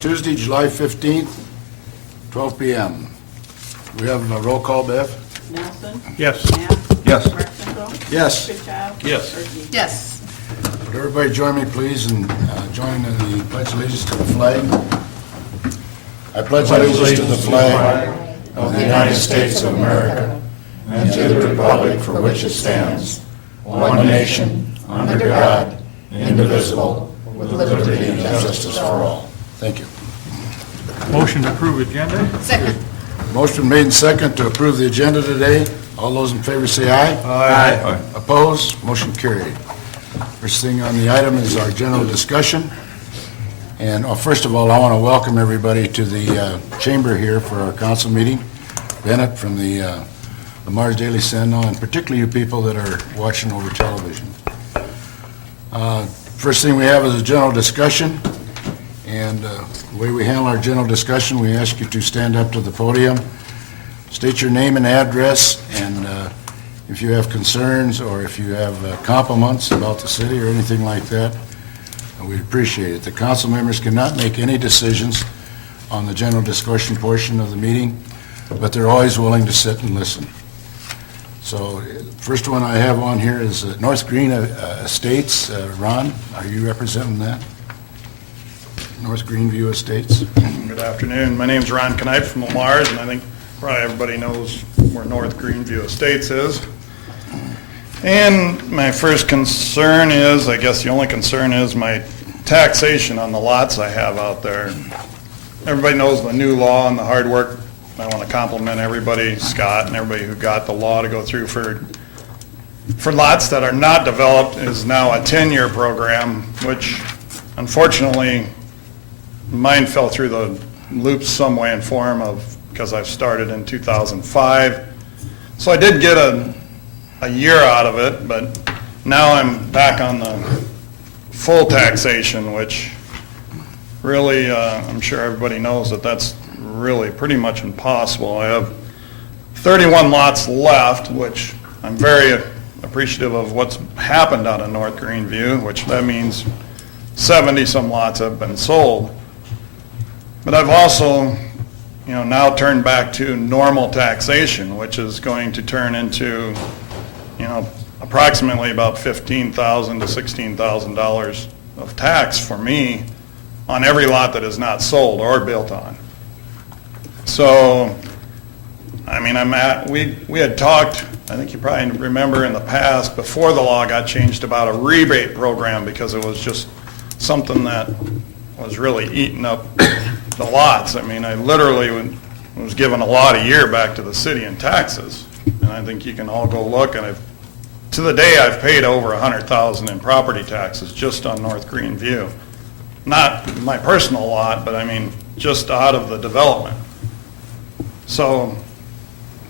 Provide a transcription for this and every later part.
Tuesday, July 15th, 12 p.m. We have a roll call, Bev? Nelson? Yes. Knapp? Yes. Marcinko? Yes. Goodchild? Yes. Percy? Yes. Would everybody join me, please, and join in the pledge allegiance to the flag? I pledge allegiance to the flag of the United States of America and to the republic for which it stands, one nation, under God, indivisible, with liberty and justice for all. Thank you. Motion to approve agenda? Second. Motion made and second to approve the agenda today. All those in favor say aye. Aye. Opposed? Motion carried. First thing on the item is our general discussion. And first of all, I want to welcome everybody to the chamber here for our council meeting. Bennett from the Mars Daily Sentinel, and particularly you people that are watching over television. First thing we have is a general discussion. And the way we handle our general discussion, we ask you to stand up to the podium, state your name and address, and if you have concerns or if you have compliments about the city or anything like that, we'd appreciate it. The council members cannot make any decisions on the general discussion portion of the meeting, but they're always willing to sit and listen. So first one I have on here is North Green Estates. Ron, are you representing that? North Greenview Estates. Good afternoon. My name's Ron Knipe from Mars, and I think probably everybody knows where North Greenview Estates is. And my first concern is, I guess the only concern is my taxation on the lots I have out there. Everybody knows the new law and the hard work. I want to compliment everybody, Scott, and everybody who got the law to go through for lots that are not developed is now a 10-year program, which unfortunately mine fell through the loops some way and form because I started in 2005. So I did get a year out of it, but now I'm back on the full taxation, which really, I'm sure everybody knows that that's really pretty much impossible. I have 31 lots left, which I'm very appreciative of what's happened out of North Greenview, which that means 70-some lots have been sold. But I've also, now turned back to normal taxation, which is going to turn into, approximately about $15,000 to $16,000 of tax for me on every lot that is not sold or built on. So, we had talked, I think you probably remember in the past, before the law got changed, about a rebate program because it was just something that was really eating up the lots. I literally was given a lot a year back to the city in taxes, and I think you can all go look, and to the day I've paid over $100,000 in property taxes just on North Greenview. Not my personal lot, but just out of the development. So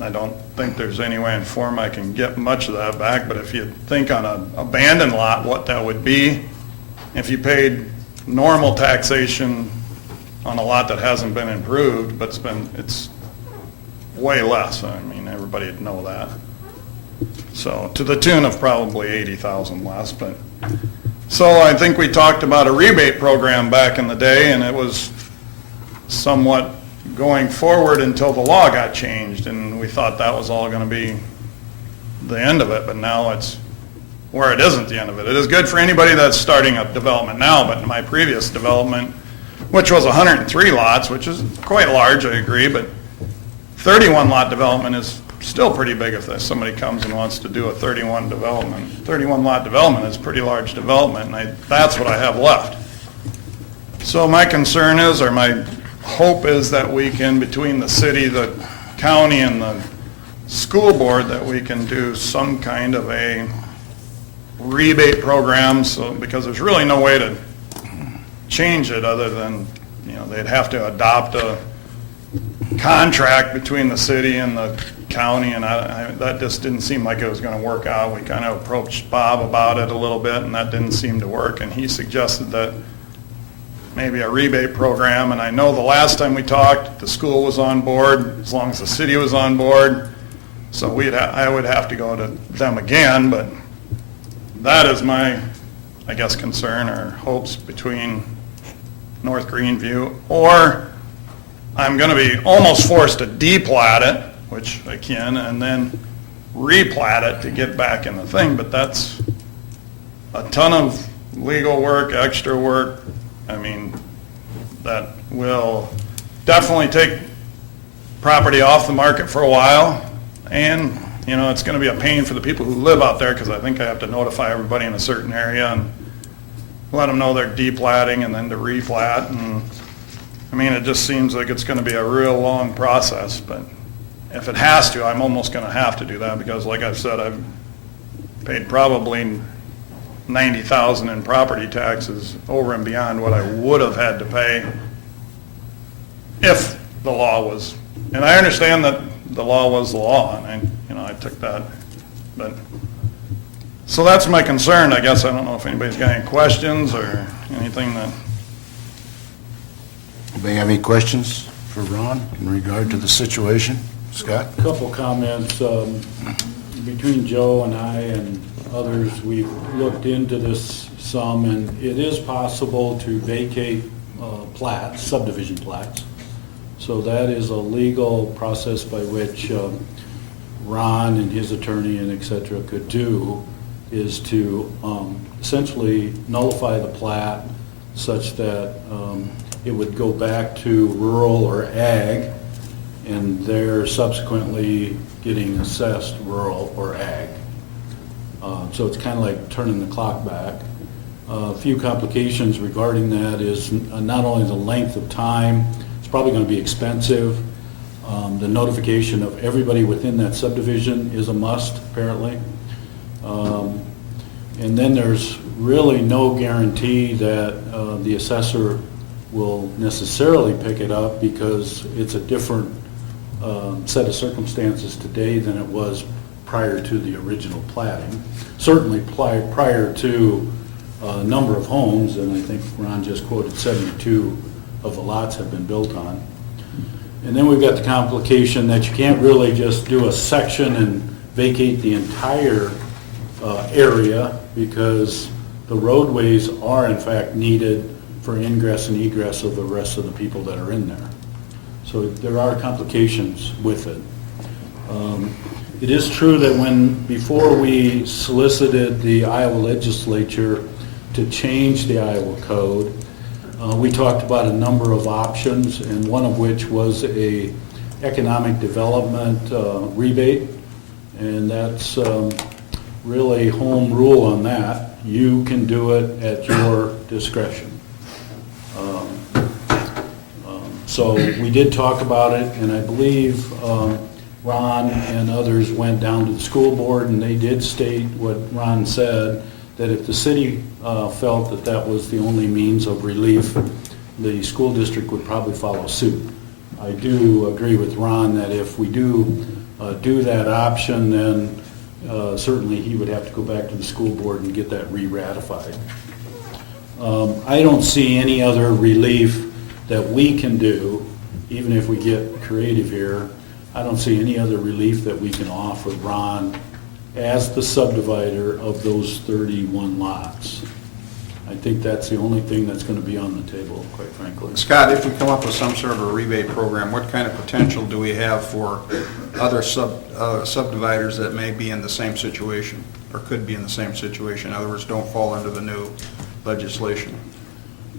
I don't think there's any way in form I can get much of that back, but if you think on an abandoned lot what that would be, if you paid normal taxation on a lot that hasn't been improved, but it's way less. Everybody would know that. So to the tune of probably $80,000 less. But so I think we talked about a rebate program back in the day, and it was somewhat going forward until the law got changed, and we thought that was all going to be the end of it, but now it's where it isn't the end of it. It is good for anybody that's starting a development now, but in my previous development, which was 103 lots, which is quite large, I agree, but 31 lot development is still pretty big if somebody comes and wants to do a 31 lot development is pretty large development, and that's what I have left. So my concern is, or my hope is, that we can, between the city, the county, and the school board, that we can do some kind of a rebate program, because there's really no way to change it other than, they'd have to adopt a contract between the city and the county, and that just didn't seem like it was going to work out. We kind of approached Bob about it a little bit, and that didn't seem to work, and he suggested that maybe a rebate program, and I know the last time we talked, the school was on board, as long as the city was on board, so I would have to go to them again, but that is my, I guess, concern or hopes between North Greenview, or I'm going to be almost forced to deplat it, which I can, and then replat it to get back in the thing, but that's a ton of legal work, extra work. I mean, that will definitely take property off the market for a while, and, you know, it's going to be a pain for the people who live out there, because I think I have to notify everybody in a certain area and let them know they're deplatting and then to replat, and, I mean, it just seems like it's going to be a real long process, but if it has to, I'm almost going to have to do that, because like I've said, I've paid probably $90,000 in property taxes over and beyond what I would have had to pay if the law was, and I understand that the law was the law, and I took that, but, so that's my concern, I guess. I don't know if anybody's got any questions or anything that. Anybody have any questions for Ron in regard to the situation? Scott? Couple comments. Between Joe and I and others, we've looked into this some, and it is possible to vacate plats, subdivision plats. So that is a legal process by which Ron and his attorney and et cetera could do, is to essentially nullify the plat such that it would go back to rural or ag, and they're subsequently getting assessed rural or ag. So it's kind of like turning the clock back. A few complications regarding that is not only the length of time, it's probably going to be expensive. The notification of everybody within that subdivision is a must, apparently. And then there's really no guarantee that the assessor will necessarily pick it up, because it's a different set of circumstances today than it was prior to the original platting. Certainly prior to a number of homes, and I think Ron just quoted 72 of the lots have been built on. And then we've got the complication that you can't really just do a section and vacate the entire area, because the roadways are in fact needed for ingress and egress of the rest of the people that are in there. So there are complications with it. It is true that before we solicited the Iowa legislature to change the Iowa code, we talked about a number of options, and one of which was a economic development rebate, and that's really home rule on that. You can do it at your discretion. So we did talk about it, and I believe Ron and others went down to the school board, and they did state what Ron said, that if the city felt that that was the only means of relief, the school district would probably follow suit. I do agree with Ron that if we do that option, then certainly he would have to go back to the school board and get that re-ratified. I don't see any other relief that we can do, even if we get creative here. I don't see any other relief that we can offer Ron as the subdivider of those 31 lots. I think that's the only thing that's going to be on the table, quite frankly. Scott, if we come up with some sort of a rebate program, what kind of potential do we have for other subdividers that may be in the same situation, or could be in the same situation? In other words, don't fall under the new legislation.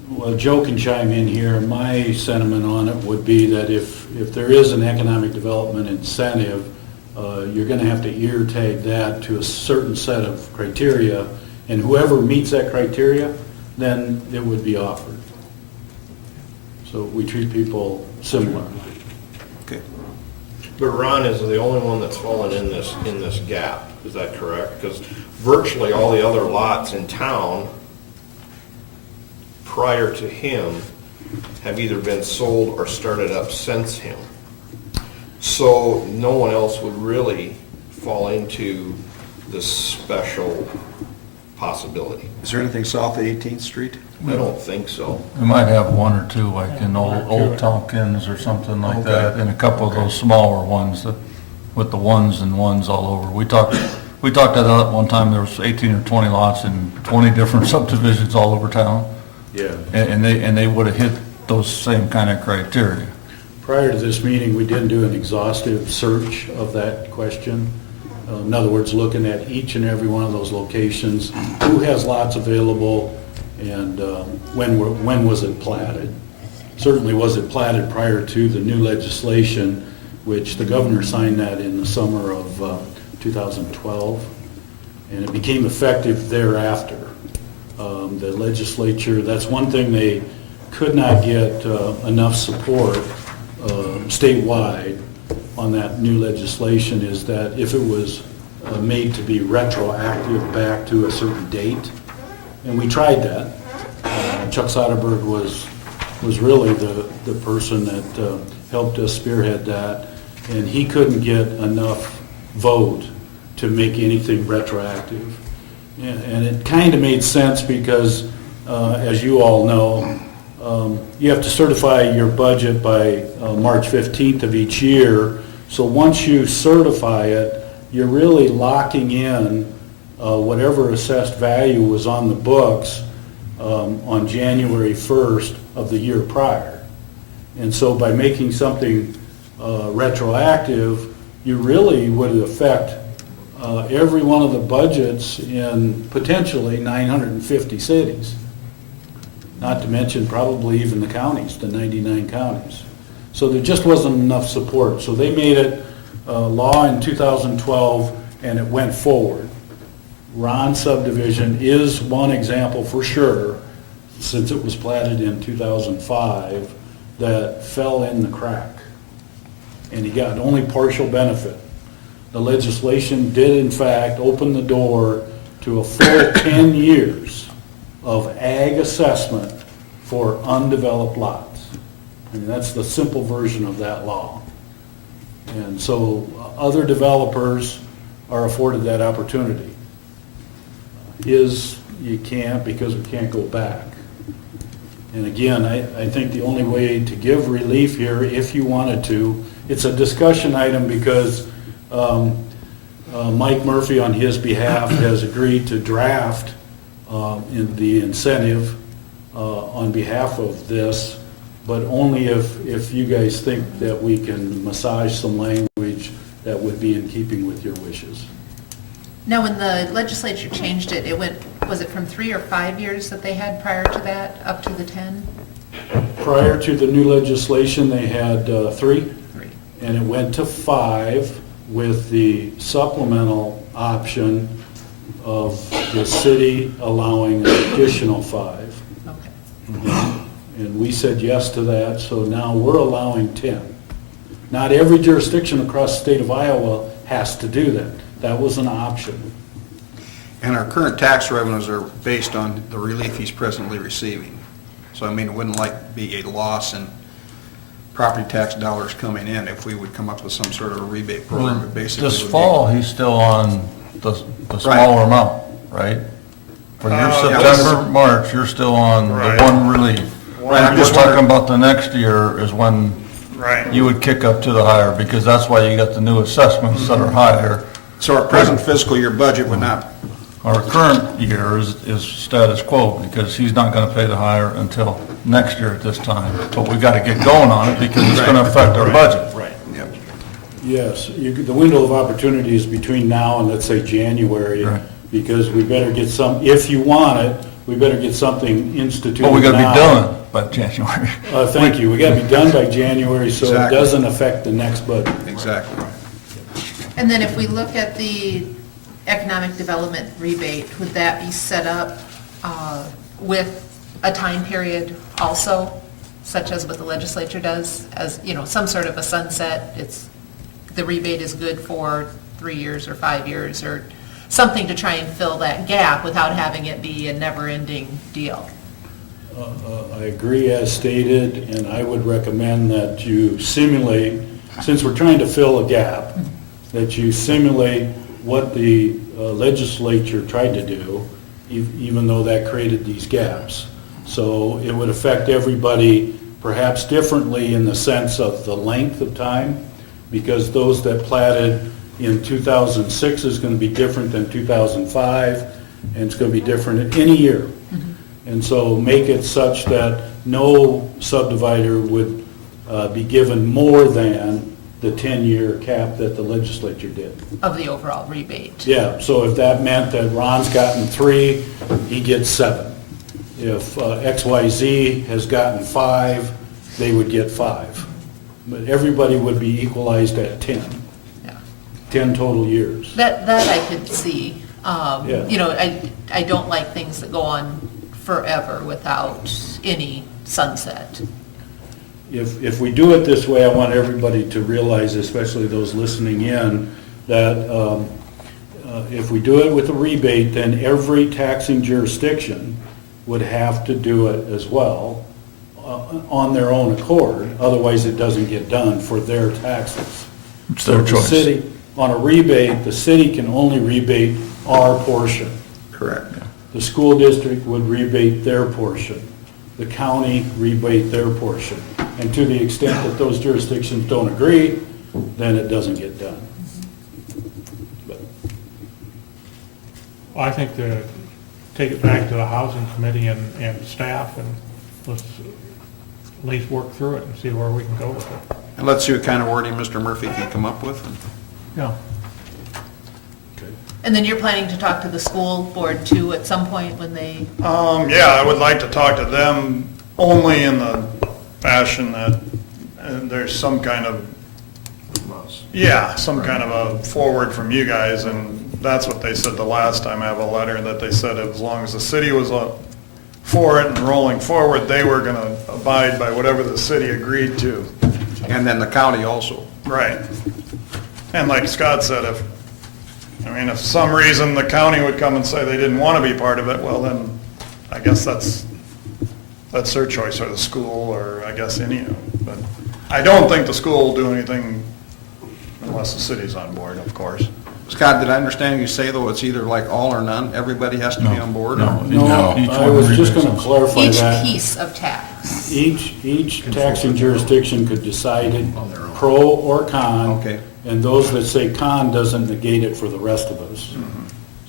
Well, Joe can chime in here. My sentiment on it would be that if there is an economic development incentive, you're going to have to ear tag that to a certain set of criteria, and whoever meets that criteria, then it would be offered. So we treat people similar. Okay. But Ron is the only one that's fallen in this gap, is that correct? Because virtually all the other lots in town prior to him have either been sold or started up since him. So no one else would really fall into this special possibility. Is there anything south of 18th Street? I don't think so. We might have one or two, like in Old Tompkins or something like that, and a couple of those smaller ones with the ones and ones all over. We talked at that one time, there was 18 or 20 lots in 20 different subdivisions all over town. Yeah. And they would have hit those same kind of criteria. Prior to this meeting, we didn't do an exhaustive search of that question. In other words, looking at each and every one of those locations, who has lots available, and when was it platted? Certainly was it platted prior to the new legislation, which the governor signed that in the summer of 2012, and it became effective thereafter. The legislature, that's one thing they could not get enough support statewide on that new legislation, is that if it was made to be retroactive back to a certain date, and we tried that. Chuck Soderberg was really the person that helped us spearhead that, and he couldn't get enough vote to make anything retroactive. And it kind of made sense because, as you all know, you have to certify your budget by March 15th of each year. So once you certify it, you're really locking in whatever assessed value was on the books on January 1st of the year prior. And so by making something retroactive, you really would affect every one of the budgets in potentially 950 cities. Not to mention probably even the counties, the 99 counties. So there just wasn't enough support. So they made it law in 2012, and it went forward. Ron subdivision is one example for sure, since it was platted in 2005, that fell in the crack. And he got only partial benefit. The legislation did in fact open the door to a full 10 years of ag assessment for undeveloped lots. I mean, that's the simple version of that law. And so other developers are afforded that opportunity. You can't, because we can't go back. And again, I think the only way to give relief here, if you wanted to, it's a discussion item because Mike Murphy on his behalf has agreed to draft in the incentive on behalf of this, but only if you guys think that we can massage some language that would be in keeping with your wishes. Now, when the legislature changed it, was it from 3 or 5 years that they had prior to that, up to the 10? Prior to the new legislation, they had 3, 3. and it went to 5 with the supplemental option of the city allowing an additional 5. Okay. And we said yes to that, so now we're allowing 10. Not every jurisdiction across the state of Iowa has to do that. That was an option. And our current tax revenues are based on the relief he's presently receiving. So I mean, it wouldn't be a loss in property tax dollars coming in if we would come up with some sort of a rebate program. It basically This would be- fall, he's still on the smaller amount, right? For your yeah, September, March, you're still on the Right. one relief. Right, I'm We're just talking wondering- about the next year is when Right. you would kick up to the higher, because that's why you got the new assessments that are higher. So our present fiscal year budget would not, Our current year is status quo, because he's not gonna pay the higher until next year at this time. But we gotta get going on it, because it's gonna affect our budget. Right. yep. Yes, the window of opportunity is between now and, let's say, January, Right. because we better get if you want it, we better get something instituted now. But we gotta be done by January. Thank you, we gotta be done by January, so it Exactly. doesn't affect the next budget. Exactly. And then if we look at the economic development rebate, would that be set up with a time period also, such as what the legislature does, as, you know, some sort of a sunset? The rebate is good for 3 years or 5 years, or something to try and fill that gap without having it be a never-ending deal. I agree as stated, and I would recommend that you simulate, since we're trying to fill a gap, that you simulate what the legislature tried to do, even though that created these gaps. So it would affect everybody perhaps differently in the sense of the length of time, because those that platted in 2006 is going to be different than 2005, and it's going to be different in any year. And so make it such that no subdivider would be given more than the 10-year cap that the legislature did. Of the overall rebate. Yeah, so if that meant that Ron's gotten 3, he gets 7. If XYZ has gotten 5, they would get 5. But everybody would be equalized at 10, Yeah. 10 total years. That I could see. Yeah. You know, I don't like things that go on forever without any sunset. If we do it this way, I want everybody to realize, especially those listening in, that if we do it with a rebate, then every taxing jurisdiction would have to do it as well on their own accord. Otherwise, it doesn't get done for their taxes. It's their So the choice. city, on a rebate, the city can only rebate our portion. Correct. The school district would rebate their portion. The county rebate their portion. And to the extent that those jurisdictions don't agree, then it doesn't get done. But I think to take it back to the housing committee and staff, and let's at least work through it and see where we can go with it. And let's see what kind of wording Mr. Murphy can come up with. Yeah. And then you're planning to talk to the school board too at some point when they, Yeah, I would like to talk to them only in the fashion that there's some kind of, yeah, some kind of a forward from you guys, and that's what they said the last time. I have a letter that they said as long as the city was for it and rolling forward, they were gonna abide by whatever the city agreed to. And then the county also. Right. And like Scott said, if some reason the county would come and say they didn't want to be part of it, well then, I guess that's their choice, or the school, or I guess any of them. But I don't think the school will do anything unless the city's on board, of course. Scott, did I understand you say, though, it's either like all or none? Everybody has to be on board? or- no, Each I one was just rebates gonna clarify each that. piece of tax. Each taxing jurisdiction could decide it pro or con. Okay. And those that say con doesn't negate it for the rest of us.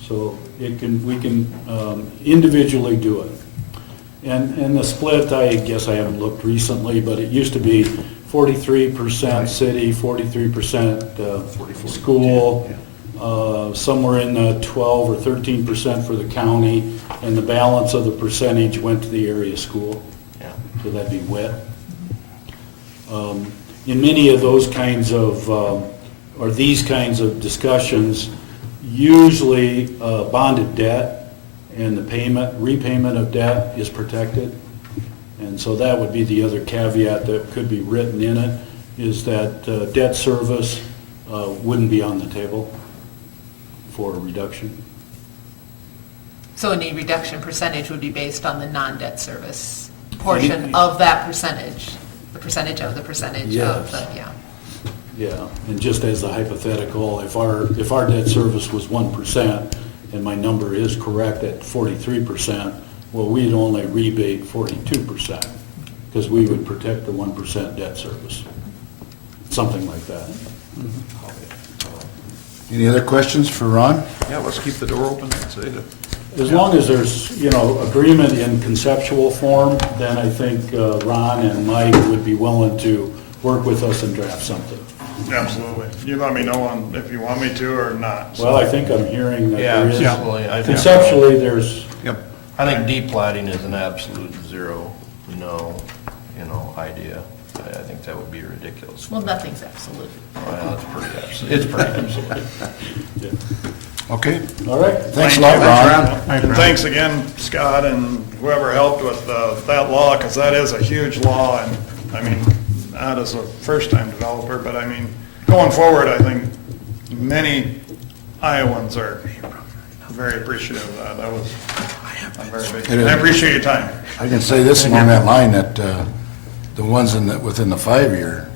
So we can individually do it. And the split, I guess I haven't looked recently, but it used to be 43% city, 43% school, somewhere in the 12 or 13% for the county, and the balance of the percentage went to the area school. So that'd be wet. In many of those kinds of, or these kinds of discussions, usually bonded debt and the repayment of debt is protected. And so that would be the other caveat that could be written in it, is that debt service wouldn't be on the table for a reduction. So any reduction percentage would be based on the non-debt service portion of that percentage, the percentage of the percentage of Yes. the, yeah. Yeah, and just as a hypothetical, if our debt service was 1%, and my number is correct at 43%, well, we'd only rebate 42%, because we would protect the 1% debt service, something like that. Any other questions for Ron? Yeah, let's keep the door open, I'd say. As long as there's, agreement in conceptual form, then I think Ron and Mike would be willing to work with us and draft something. Absolutely. You let me know if you want me to or not. Well, I think I'm hearing that Yeah, there is, absolutely. I think- conceptually, there's, Yep. I think deplating is an absolute zero, idea. I think that would be ridiculous. Well, nothing's absolute. Well, it's pretty absolute. Okay, all right? thanks a lot, Ron. And thanks again, Scott, and whoever helped with that law, because that is a huge law, and, not as a first-time developer, but going forward, I think many Iowans are very appreciative of that. That was very big. I appreciate your time. I can say this along that line, that the ones within the 5-year,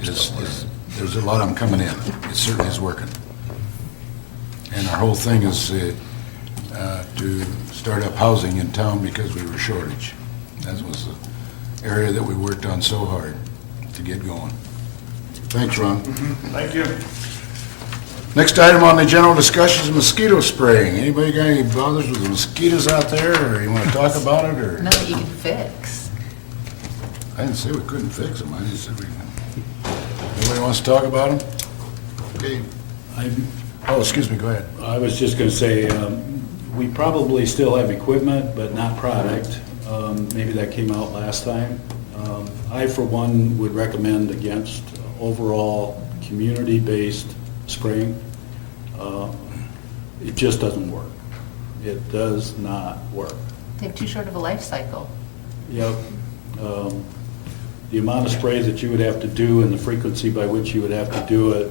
there's a lot of them coming in. It certainly is working. And our whole thing is to start up housing in town because we were shortage. That was the area that we worked on so hard to get going. Thanks, Ron. Thank you. Next item on the general discussion is mosquito spraying. Anybody got any bothers with the mosquitoes out there, or you want to talk about it, or? None that you can fix. I didn't say we couldn't fix them, I just said we, nobody wants to talk about them? Okay, oh, excuse me, go ahead. I was just going to say, we probably still have equipment, but not product. Maybe that came out last time. I, for one, would recommend against overall community-based spraying. It just doesn't work. It does not work. They have too short of a life cycle. Yep. The amount of spray that you would have to do and the frequency by which you would have to do it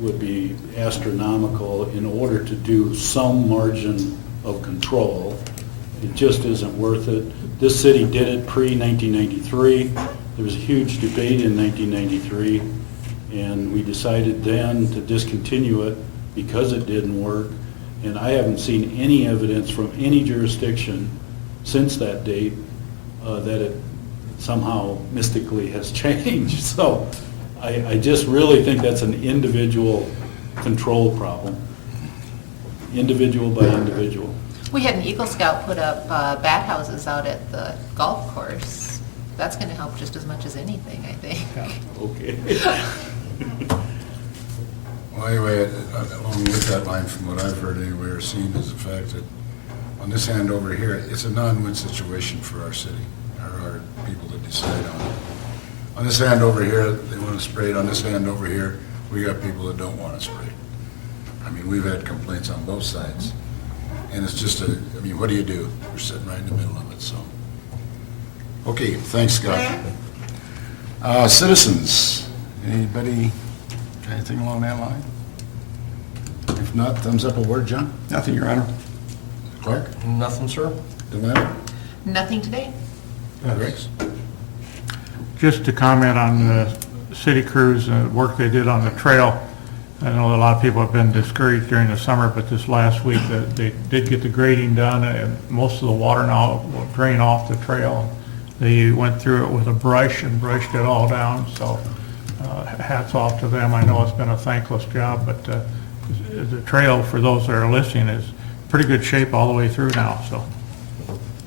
would be astronomical in order to do some margin of control. It just isn't worth it. This city did it pre-1993. There was a huge debate in 1993, and we decided then to discontinue it because it didn't work. And I haven't seen any evidence from any jurisdiction since that date that it somehow mystically has changed. So I just really think that's an individual control problem, individual by individual. We had an Eagle Scout put up bat houses out at the golf course. That's going to help just as much as anything, I think. Okay. Well, anyway, along with that line, from what I've heard anyway or seen, is the fact that on this hand over here, it's a non-win situation for our city, or our people that decide on it. On this hand over here, they want to spray it. On this hand over here, we got people that don't want to spray it. I mean, we've had complaints on both sides. And it's just I mean, what do you do? We're sitting right in the middle of it, so. Okay, thanks, Scott. Citizens, anybody, got anything along that line? If not, thumbs up a word, John? Nothing, Your Honor. Clark? Nothing, sir? Delana? Nothing today? Rex? Just to comment on the city crews and the work they did on the trail. I know a lot of people have been discouraged during the summer, but this last week they did get the grading done, and most of the water now will drain off the trail. They went through it with a brush and brushed it all down, so hats off to them. I know it's been a thankless job, but the trail, for those that are listening, is pretty good shape all the way through now, so.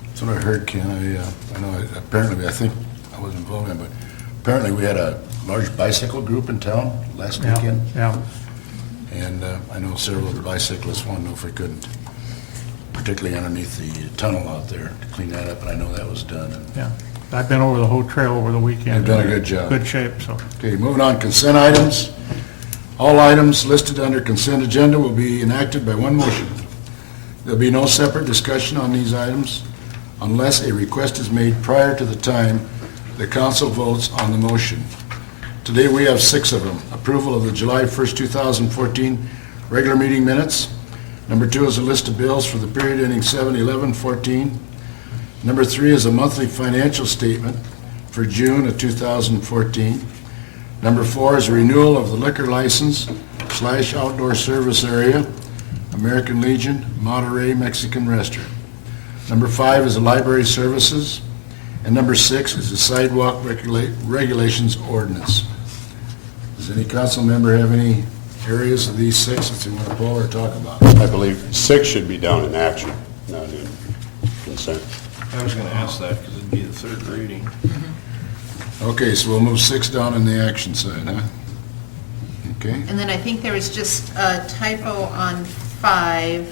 That's what I heard, Ken. I know, apparently, I think I wasn't involved in it, but apparently we had a large bicycle group in town last Yeah, weekend. yeah. And I know several of the bicyclists wanted to know if we couldn't, particularly underneath the tunnel out there, to clean that up, and I know that was done. And- Yeah, I've been over the whole trail over the weekend. You've done a good job. Good shape, so. Okay, moving on, consent items. All items listed under consent agenda will be enacted by one motion. There'll be no separate discussion on these items unless a request is made prior to the time the council votes on the motion. Today, we have 6 of them. Approval of the July 1st, 2014 regular meeting minutes. Number 2 is a list of bills for the period ending 7/11/14. Number 3 is a monthly financial statement for June of 2014. Number 4 is a renewal of the liquor license / outdoor service area, American Legion, Monterey Mexican Restaurant. Number 5 is the library services. And number 6 is the sidewalk regulations ordinance. Does any council member have any areas of these 6 that they want to pull or talk about? I believe 6 should be down in action, not in consent. I was gonna ask that, because it'd be the third reading. Okay, so we'll move 6 down in the action side, huh? Okay, And then I think there was just a typo on 5,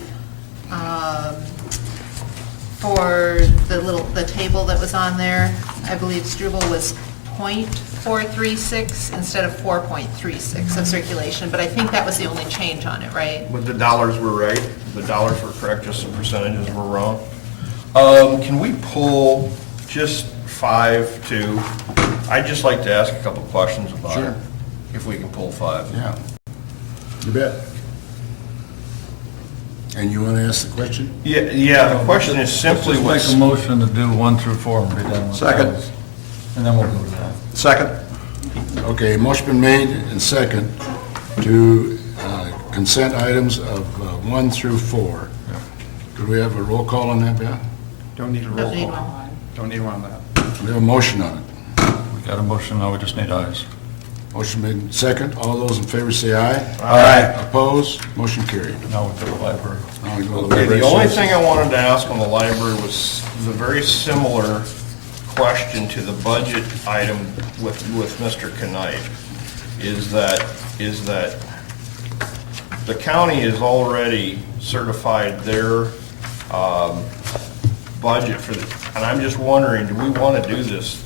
for the table that was on there. I believe Struble was .436 instead of 4.36 of circulation, but I think that was the only change on it, right? But the dollars were right, the dollars were correct, just the percentages were wrong. Can we pull just 5 to, I'd just like to ask a couple questions about it. Sure. If we can pull 5. yeah. You bet. And you want to ask the question? Yeah, the question is simply Just what's... make a motion to do 1 through 4 and be done with Second. those. And then we'll go to that. Second. Okay, motion been made and second to consent items of 1 through 4. Could we have a roll call on that, Beth? Don't need a roll Don't need call. one. Don't need one on that. We have a motion on it. We got a motion, now we just need ayes. Motion made second. All those in favor say aye. Aye. Opposed? Motion carried. Now we go to the library. Now we go to Okay, library the only services. thing I wanted to ask on the library was a very similar question to the budget item with Mr. Knight, is that the county has already certified their budget for the, and I'm just wondering, do we want to do this?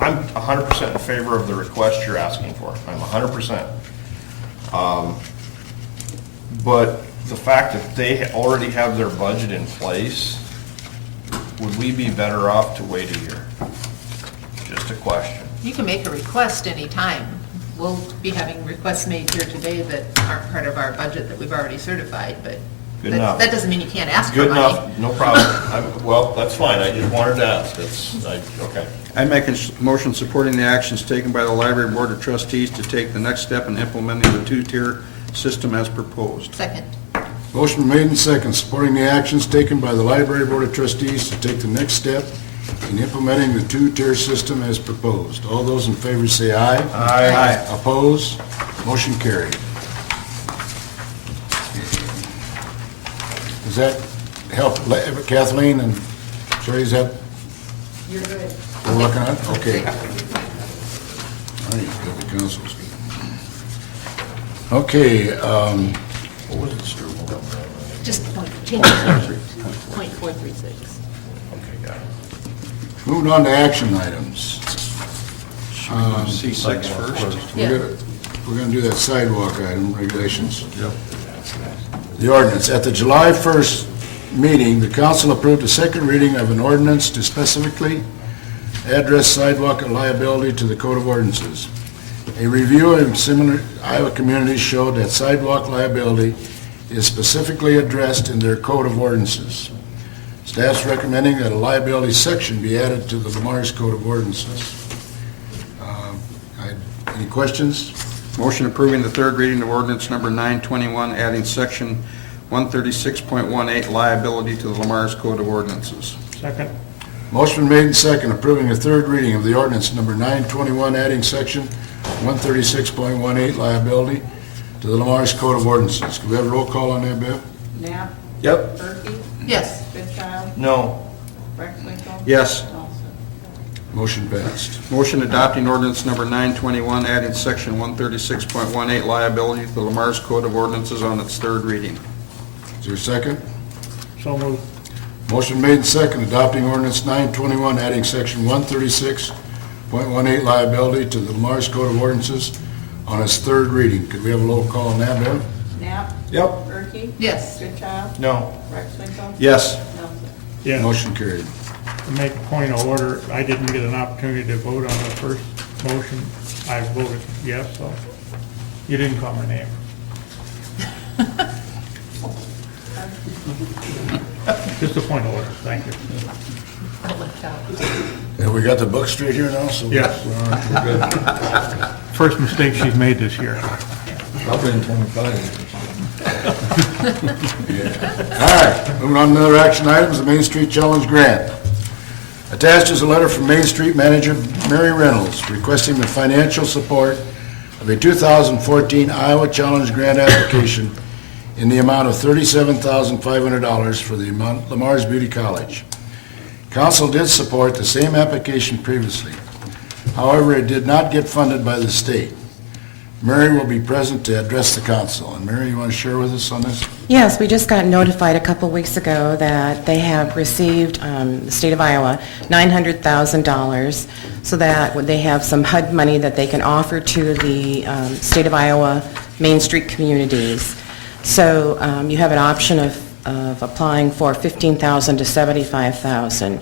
I'm 100% in favor of the request you're asking for. I'm 100%. But the fact that they already have their budget in place, would we be better off to wait a year? Just a question. You can make a request anytime. We'll be having requests made here today that aren't part of our budget that we've already certified, but Good enough. that doesn't mean you can't ask for Good money. enough, no problem. Well, that's fine, I just wanted to ask, okay. I make a motion supporting the actions taken by the Library Board of Trustees to take the next step in implementing the two-tier system as proposed. Second. Motion made and second, supporting the actions taken by the Library Board of Trustees to take the next step in implementing the two-tier system as proposed. All those in favor say aye. Aye. Opposed? Motion carried. Does that help Kathleen and Sherry, is that You're good. we're working on? Okay. All right, good, the council's good. Okay, What was it, Stu? Just change it to .436. Okay, got it. moving on to action items. C6 first. We're gonna do that sidewalk item, regulations. The ordinance. At the July 1st meeting, the council approved a second reading of an ordinance to specifically address sidewalk liability to the Code of Ordinances. A review of similar Iowa communities showed that sidewalk liability is specifically addressed in their Code of Ordinances. Staff's recommending that a liability section be added to the Lamar's Code of Ordinances. Any questions? Motion approving the third reading of ordinance number 921, adding section 136.18 liability to the Lamar's Code of Ordinances. Second. Motion made and second, approving a third reading of the ordinance number 921, adding section 136.18 liability to the Lamar's Code of Ordinances. Can we have a roll call on that, Bev? Knapp? Yep. Berkey? Yes. Goodchild? No. Rex-Winkel? Yes. Olson? Motion passed. Motion adopting ordinance number 921, adding section 136.18 liability to the Lamar's Code of Ordinances on its third reading. Is there a second? So moved. Motion made and second, adopting ordinance 921, adding section 136.18 liability to the Lamar's Code of Ordinances on its third reading. Could we have a roll call on that, Bev? Knapp? Yep. Berkey? Yes. Goodchild? No. Rex-Winkel? Yes. Olson? Yeah, Motion carried. to make a point of order, I didn't get an opportunity to vote on the first motion. I voted yes, so you didn't call my name. Just a point of order, thank you. I'll let out. Have we got the book straight here now? So Yes. we're good. First mistake she's made this year. Probably in 25. All right, moving on to other action items, the Main Street Challenge Grant. Attached is a letter from Main Street Manager Mary Reynolds requesting the financial support of a 2014 Iowa Challenge Grant application in the amount of $37,500 for the Lamar's Beauty College. Council did support the same application previously. However, it did not get funded by the state. Mary will be present to address the council. And Mary, you want to share with us on this? Yes, we just got notified a couple weeks ago that they have received, the state of Iowa, $900,000 so that they have some HUD money that they can offer to the state of Iowa Main Street communities. So you have an option of applying for $15,000 to $75,000.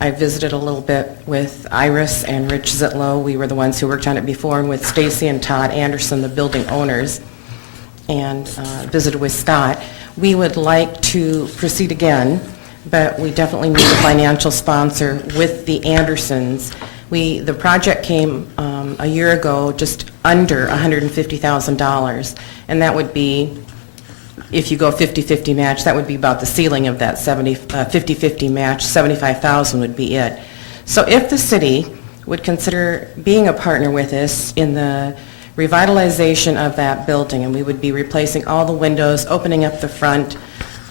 I visited a little bit with Iris and Rich Zitlow. We were the ones who worked on it before, and with Stacy and Todd Anderson, the building owners, and visited with Scott. We would like to proceed again, but we definitely need a financial sponsor with the Andersons. The project came a year ago just under $150,000, and that would be, if you go 50-50 match, that would be about the ceiling of that 50-50 match. $75,000 would be it. So if the city would consider being a partner with us in the revitalization of that building, and we would be replacing all the windows, opening up the front,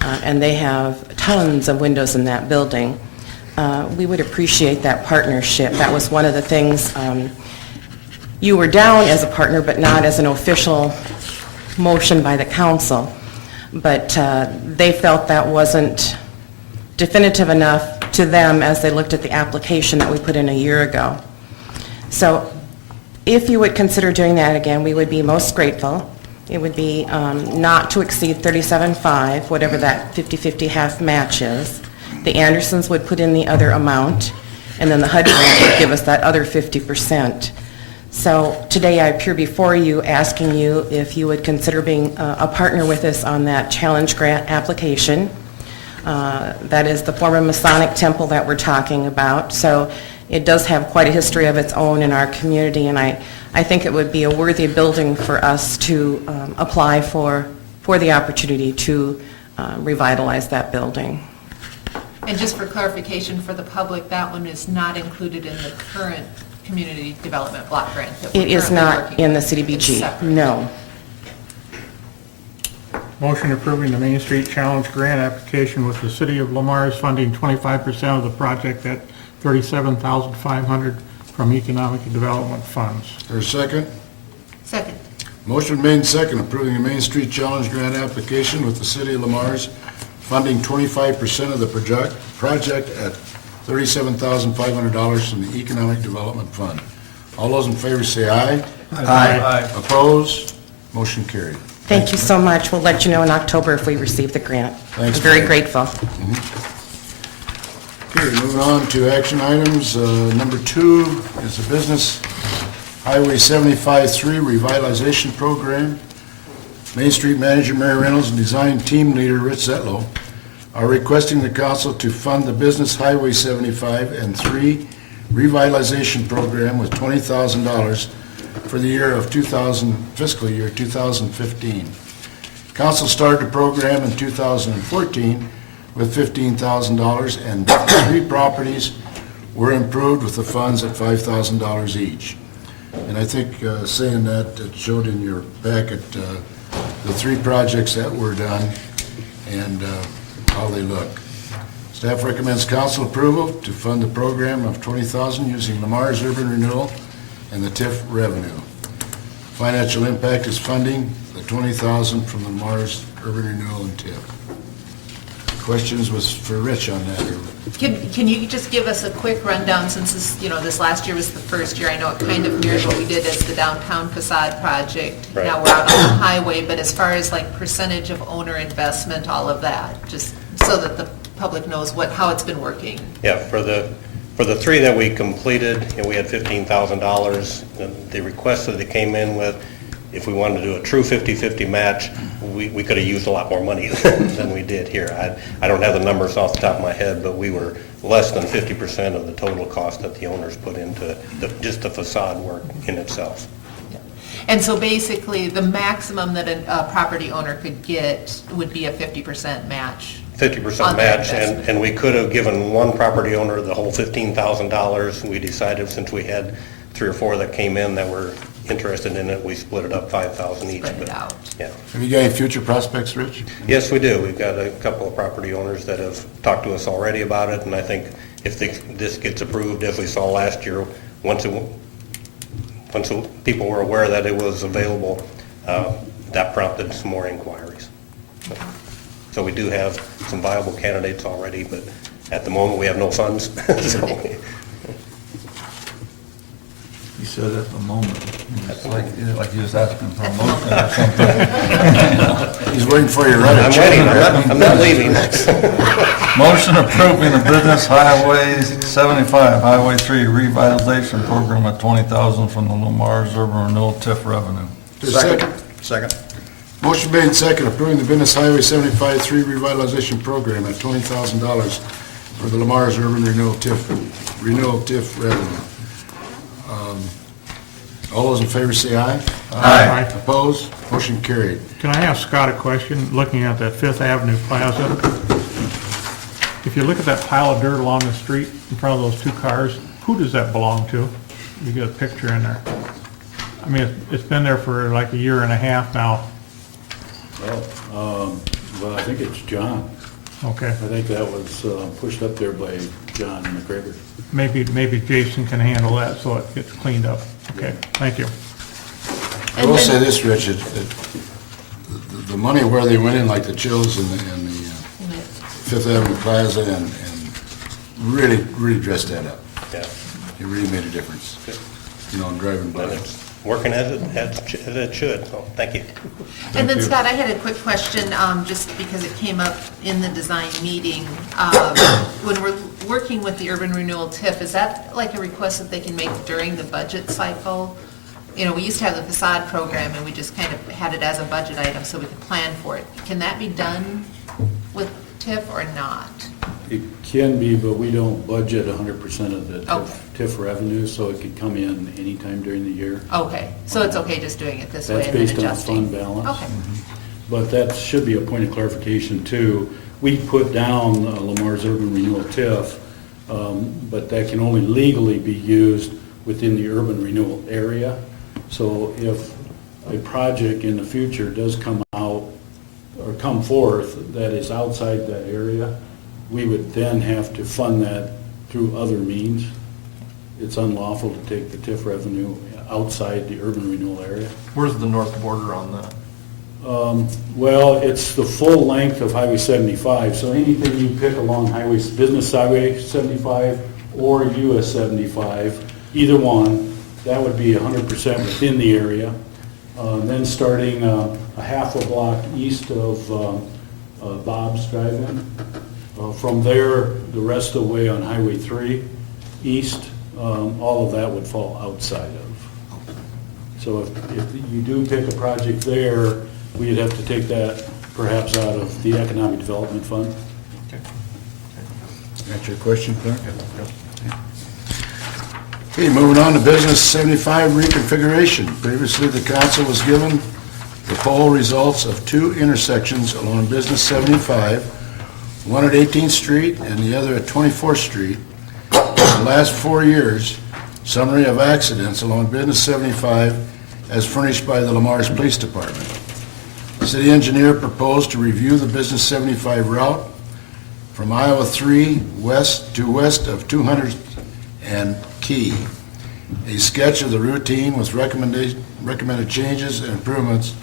and they have tons of windows in that building. We would appreciate that partnership. That was one of the things, you were down as a partner, but not as an official motion by the council. But they felt that wasn't definitive enough to them as they looked at the application that we put in a year ago. So if you would consider doing that again, we would be most grateful. It would be not to exceed $37,500, whatever that 50-50 half match is. The Andersons would put in the other amount, and then the HUD grant would give us that other 50%. So today I appear before you asking you if you would consider being a partner with us on that challenge grant application. That is the former Masonic temple that we're talking about. So it does have quite a history of its own in our community, and I think it would be a worthy building for us to apply for the opportunity to revitalize that building. And just for clarification for the public, that one is not included in the current community development block grant that we're It is currently not working in the on. It's CDBG, separate. no. Motion approving the Main Street Challenge Grant application with the City of Lamar's funding 25% of the project at $37,500 from Economic Development Funds. There's a second? Second. Motion made and second, approving the Main Street Challenge Grant application with the City of Lamar's funding 25% of the project at $37,500 from the Economic Development Fund. All those in favor say aye. Aye. Opposed? Motion carried. Thank you so much. We'll let you know in October if we receive the grant. Thanks, I'm very Mary. grateful. Okay, moving on to action items. Number 2 is the Business Highway 75-3 Revitalization Program. Main Street Manager Mary Reynolds and Design Team Leader Rich Zetlow are requesting the council to fund the Business Highway 75 and 3 Revitalization Program with $20,000 for the year of fiscal year 2015. Council started the program in 2014 with $15,000, and 3 properties were improved with the funds at $5,000 each. And I think saying that, it showed in your packet the 3 projects that were done and how they look. Staff recommends council approval to fund the program of $20,000 using Lamar's urban renewal and the TIF revenue. Financial impact is funding the $20,000 from the Lamar's urban renewal and TIF. Questions was for Rich on that. Can you just give us a quick rundown, since this last year was the first year? I know it kind of mirrored what we did as the downtown facade project. Right. Now we're out on the highway, but as far as like percentage of owner investment, all of that, just so that the public knows how it's been working. Yeah, for the 3 that we completed, we had $15,000. The request that they came in with, if we wanted to do a true 50-50 match, we could have used a lot more money than we did here. I don't have the numbers off the top of my head, but we were less than 50% of the total cost that the owners put into just the facade work in itself. And so basically, the maximum that a property owner could get would be a 50% match. 50% On their match, investment. and we could have given one property owner the whole $15,000. We decided, since we had 3 or 4 that came in that were interested in it, we split it up $5,000 each. Spread it but, out. Yeah. Have you got any future prospects, Rich? Yes, we do. We've got a couple of property owners that have talked to us already about it, and I think if this gets approved, as we saw last year, once people were aware that it was available, that prompted some more inquiries. So we do have some viable candidates already, but at the moment, we have no funds. So, You said at the moment. It's like you just asking for a motion or something. He's waiting for you to write a I'm check. waiting. I'm not leaving. Motion approving the Business Highway 75, Highway 3 Revitalization Program at $20,000 from the Lamar's urban renewal TIF revenue. There's a second. Second. Motion made and second, approving the Business Highway 75-3 Revitalization Program at $20,000 for the Lamar's urban renewal TIF revenue. All those in favor say aye. Aye. Opposed? Motion carried. Can I ask Scott a question, looking at that Fifth Avenue Plaza? If you look at that pile of dirt along the street in front of those 2 cars, who does that belong to? you get a picture in there. I mean, it's been there for like a year and a half now. Well, I think it's John. Okay. I think that was pushed up there by John McGregor. Maybe Jason can handle that so it gets cleaned up. Okay, thank you. I will say this, Rich, the money where they went in, like the Chills and the Fifth Avenue Plaza, and really dressed that up. Yeah. It really made a difference, you know, in driving by. And it's working as it should, so thank you. And then Scott, I had a quick question, just because it came up in the design meeting. When we're working with the urban renewal TIF, is that like a request that they can make during the budget cycle? You know, we used to have the facade program and we just kind of had it as a budget item so we could plan for it. Can that be done with TIF or not? It can be, but we don't budget 100% of the Okay. TIF revenue, so it could come in anytime during the year. Okay, so it's okay just doing it this way That's and then based on adjusting? fund balance. Okay. But that should be a point of clarification too. We put down Lamar's urban renewal TIF, but that can only legally be used within the urban renewal area. So if a project in the future does come out or come forth that is outside that area, we would then have to fund that through other means. It's unlawful to take the TIF revenue outside the urban renewal area. Where's the north border on that? Well, it's the full length of Highway 75, so anything you pick along Business Highway 75 or US 75, either one, that would be 100% within the area. Then starting a half a block east of Bob's Drive-In. From there, the rest of the way on Highway 3 east, all of that would fall outside of. So if you do pick a project there, we'd have to take that perhaps out of the Economic Development Fund. Answer your question, Clark? Okay, moving on to Business 75 reconfiguration. Previously, the council was given the poll results of two intersections along Business 75, one at 18th Street and the other at 24th Street. In the last 4 years, summary of accidents along Business 75 as furnished by the Lamar's Police Department. The city engineer proposed to review the Business 75 route from Iowa 3 west to west of 200th and Key. A sketch of the routine with recommended changes and improvements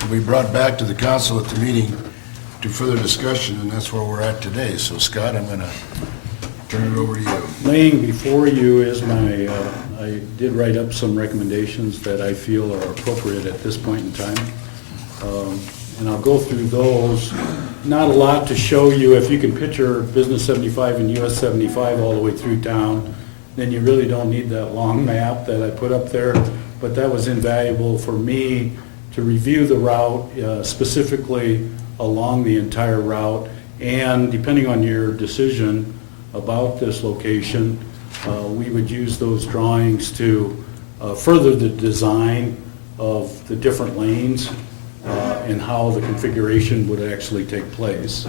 will be brought back to the council at the meeting to further discussion, and that's where we're at today. So Scott, I'm going to turn it over to you. Laying before you is I did write up some recommendations that I feel are appropriate at this point in time. And I'll go through those. Not a lot to show you. If you can picture Business 75 and US 75 all the way through town, then you really don't need that long map that I put up there. But that was invaluable for me to review the route, specifically along the entire route. And depending on your decision about this location, we would use those drawings to further the design of the different lanes and how the configuration would actually take place.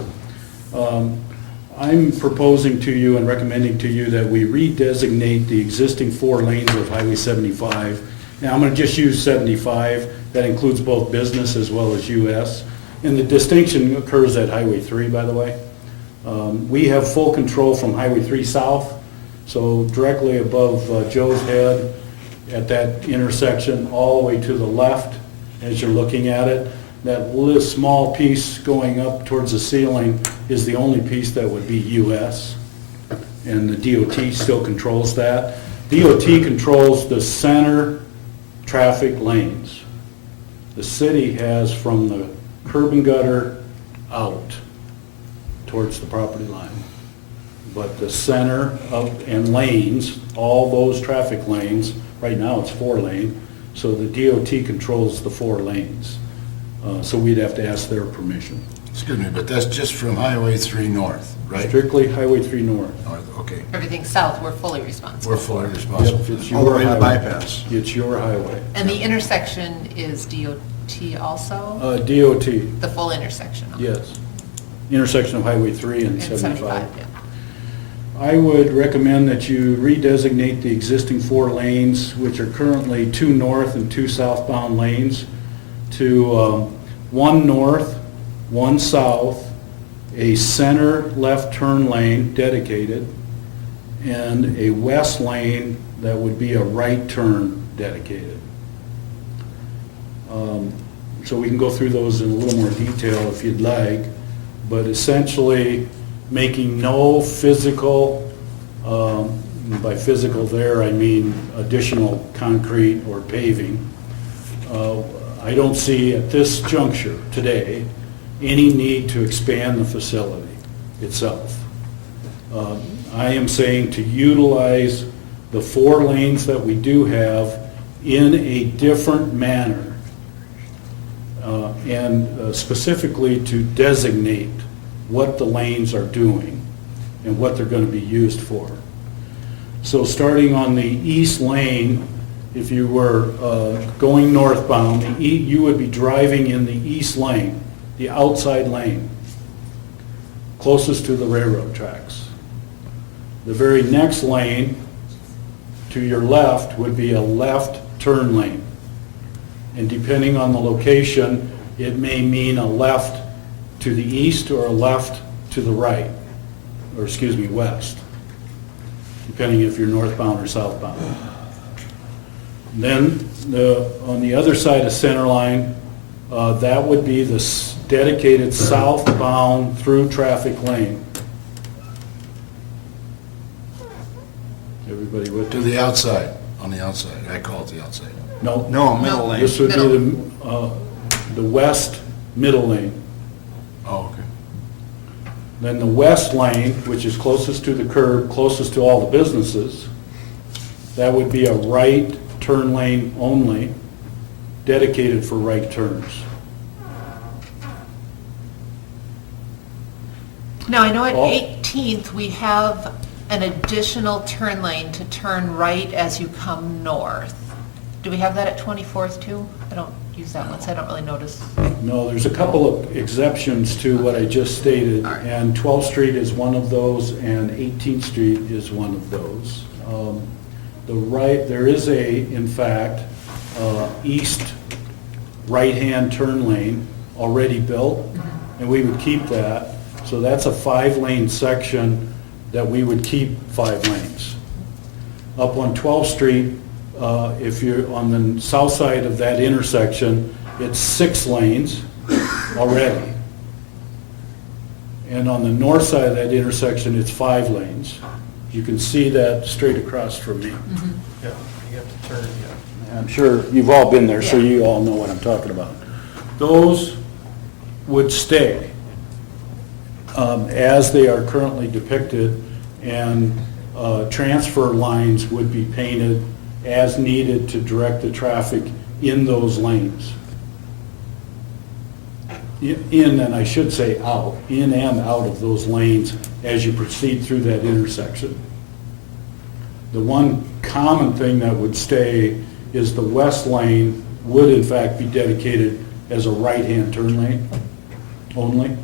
I'm proposing to you and recommending to you that we redesignate the existing 4 lanes of Highway 75. Now, I'm going to just use 75. That includes both business as well as US. And the distinction occurs at Highway 3, by the way. We have full control from Highway 3 south, so directly above Joe's Head at that intersection, all the way to the left as you're looking at it. That little small piece going up towards the ceiling is the only piece that would be US, and the DOT still controls that. DOT controls the center traffic lanes. The city has from the curb and gutter out towards the property line. But the center of, and lanes, all those traffic lanes, right now it's 4 lane, so the DOT controls the 4 lanes. So we'd have to ask their permission. Excuse me, but that's just from Highway 3 north, right? Strictly Highway 3 north. North, okay. Everything south, we're fully responsible. We're fully responsible. Yep, it's All the your way to the highway. bypass. It's your highway. And the intersection is DOT also? DOT, The full intersection? yes. Intersection of Highway 3 and And 75, 75. yeah. I would recommend that you redesignate the existing 4 lanes, which are currently 2 north and 2 southbound lanes, to 1 north, 1 south, a center left turn lane dedicated, and a west lane that would be a right turn dedicated. So we can go through those in a little more detail if you'd like, but essentially making no physical, by physical there I mean additional concrete or paving. I don't see at this juncture today any need to expand the facility itself. I am saying to utilize the 4 lanes that we do have in a different manner, and specifically to designate what the lanes are doing and what they're going to be used for. So starting on the east lane, if you were going northbound, you would be driving in the east lane, the outside lane, closest to the railroad tracks. The very next lane to your left would be a left turn lane. And depending on the location, it may mean a left to the east or a left to the right, or excuse me, west, depending if you're northbound or southbound. Then on the other side of center line, that would be the dedicated southbound through traffic lane. Everybody with To the outside, on the outside. I call it the outside. No. No, middle lane. This would be the west middle lane. Oh, okay. Then the west lane, which is closest to the curb, closest to all the businesses, that would be a right turn lane only, dedicated for right turns. Now, I know at Oh. 18th, we have an additional turn lane to turn right as you come north. Do we have that at 24th too? I don't use that one, so I don't really notice. No, there's a couple of exceptions to what I just stated, and 12th Street is one of those, and 18th Street is one of those. There is in fact, east right-hand turn lane already built, and we would keep that. So that's a 5-lane section that we would keep 5 lanes. Up on 12th Street, if you're on the south side of that intersection, it's 6 lanes already. And on the north side of that intersection, it's 5 lanes. You can see that straight across from me. Yeah, you have to turn, yeah. I'm sure you've all been there, so Yeah. you all know what I'm talking about. Those would stay as they are currently depicted, and transfer lines would be painted as needed to direct the traffic in those lanes. In, and I should say out, in and out of those lanes as you proceed through that intersection. The one common thing that would stay is the west lane would in fact be dedicated as a right-hand turn lane only.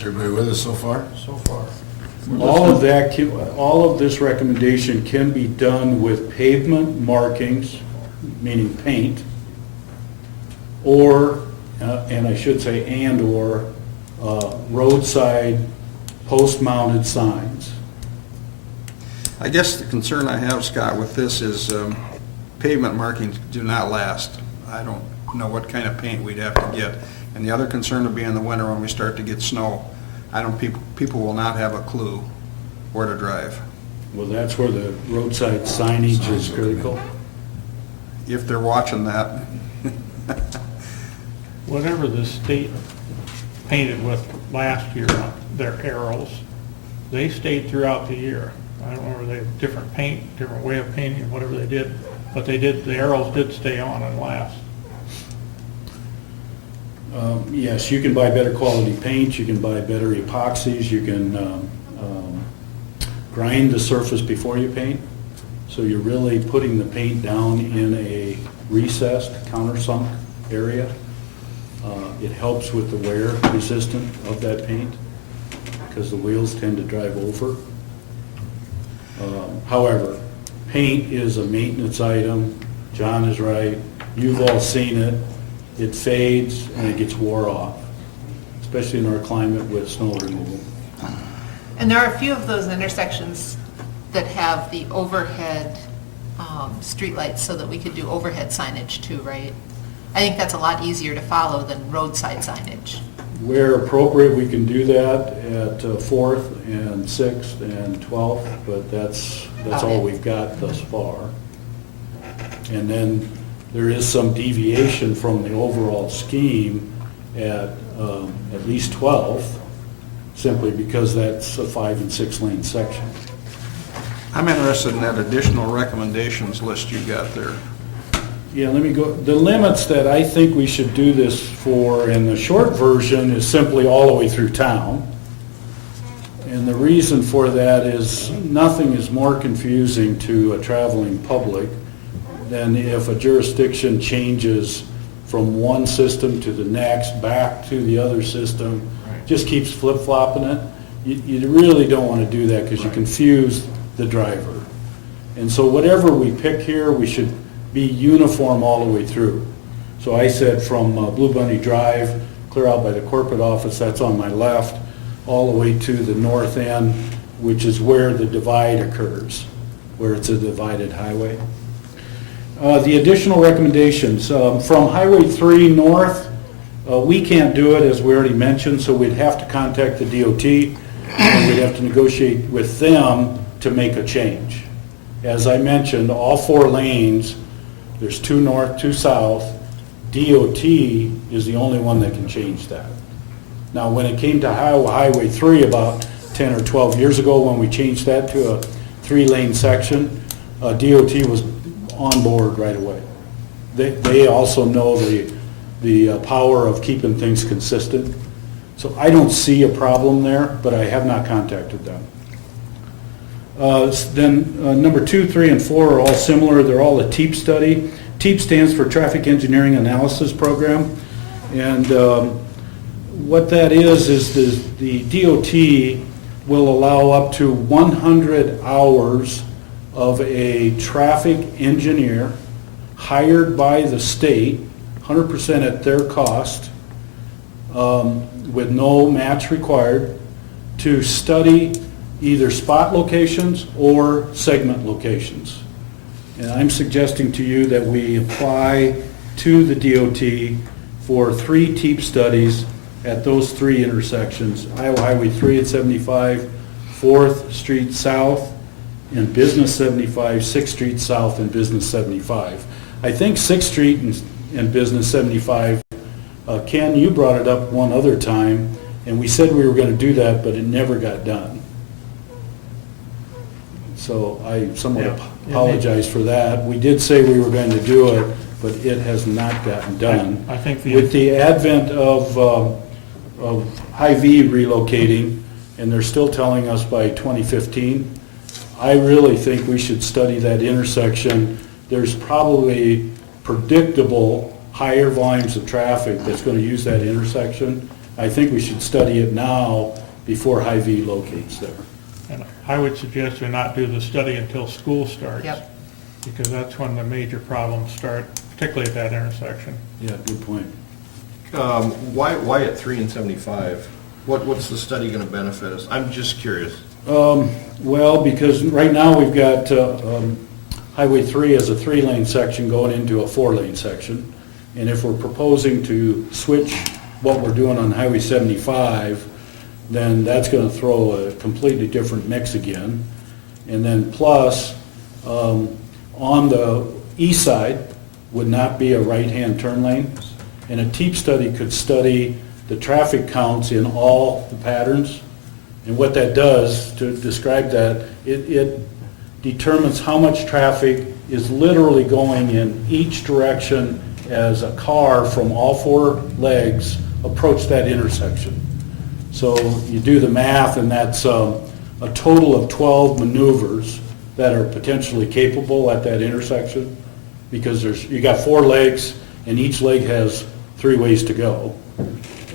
Everybody with us so far? So far. All of this recommendation can be done with pavement markings, meaning paint, or, and I should say and/or, roadside post-mounted signs. I guess the concern I have, Scott, with this is pavement markings do not last. I don't know what kind of paint we'd have to get. And the other concern will be in the winter when we start to get snow. People will not have a clue where to drive, Well, that's where the roadside signage is critical. if they're watching that. Whatever the state painted with last year, their arrows, they stayed throughout the year. I don't remember, they have different paint, different way of painting, whatever they did, but the arrows did stay on and last. Yes, you can buy better quality paint, you can buy better epoxies, you can grind the surface before you paint. So you're really putting the paint down in a recessed, countersunk area. It helps with the wear resistant of that paint. because the wheels tend to drive over. However, paint is a maintenance item. John is right. You've all seen it. It fades and it gets wore off, especially in our climate with snow removal. And there are a few of those intersections that have the overhead streetlights so that we could do overhead signage too, right? I think that's a lot easier to follow than roadside signage. Where appropriate, we can do that at 4th and 6th and 12th, but that's all we've got thus far. And then there is some deviation from the overall scheme at least 12th, simply because that's a 5 and 6 lane section. I'm interested in that additional recommendations list you got there. Yeah, let me go, the limits that I think we should do this for in the short version is simply all the way through town. And the reason for that is nothing is more confusing to a traveling public than if a jurisdiction changes from one system to the next, back to the other system, just keeps flip-flopping it. You really don't want to do that because you confuse the driver. And so whatever we pick here, we should be uniform all the way through. So I said from Blue Bunny Drive, clear out by the corporate office, that's on my left, all the way to the north end, which is where the divide occurs, where it's a divided highway. The additional recommendations, from Highway 3 north, we can't do it, as we already mentioned, so we'd have to contact the DOT, and we'd have to negotiate with them to make a change. As I mentioned, all 4 lanes, there's 2 north, 2 south. DOT is the only one that can change that. Now, when it came to Highway 3 about 10 or 12 years ago, when we changed that to a 3-lane section, DOT was on board right away. They also know the power of keeping things consistent. So I don't see a problem there, but I have not contacted them. Then number 2, 3, and 4 are all similar. They're all a TEAP study. TEAP stands for Traffic Engineering Analysis Program. And what that is the DOT will allow up to 100 hours of a traffic engineer hired by the state, 100% at their cost, with no match required, to study either spot locations or segment locations. And I'm suggesting to you that we apply to the DOT for 3 TEAP studies at those 3 intersections: Iowa Highway 3 at 75, 4th Street South, and Business 75, 6th Street South, and Business 75. I think 6th Street and Business 75, Ken, you brought it up one other time, and we said we were going to do that, but it never got done. So I somewhat apologize for that. We did say we were going to do it, but it has not gotten done. I think With the advent of Hy-Vee relocating, and they're still telling us by 2015, I really think we should study that intersection. There's probably predictable higher volumes of traffic that's going to use that intersection. I think we should study it now before Hy-Vee locates there. And I would suggest we not do the study until school starts. Yep. Because that's when the major problems start, particularly at that intersection. Yeah, good point. Why at 3 and 75? What's the study going to benefit us? I'm just curious. Well, because right now we've got Highway 3 as a 3-lane section going into a 4-lane section. And if we're proposing to switch what we're doing on Highway 75, then that's going to throw a completely different mix again. And then plus, on the east side would not be a right-hand turn lane. And a TEAP study could study the traffic counts in all the patterns. And what that does, to describe that, it determines how much traffic is literally going in each direction as a car from all 4 legs approach that intersection. So you do the math, and that's a total of 12 maneuvers that are potentially capable at that intersection, because you got 4 legs, and each leg has 3 ways to go.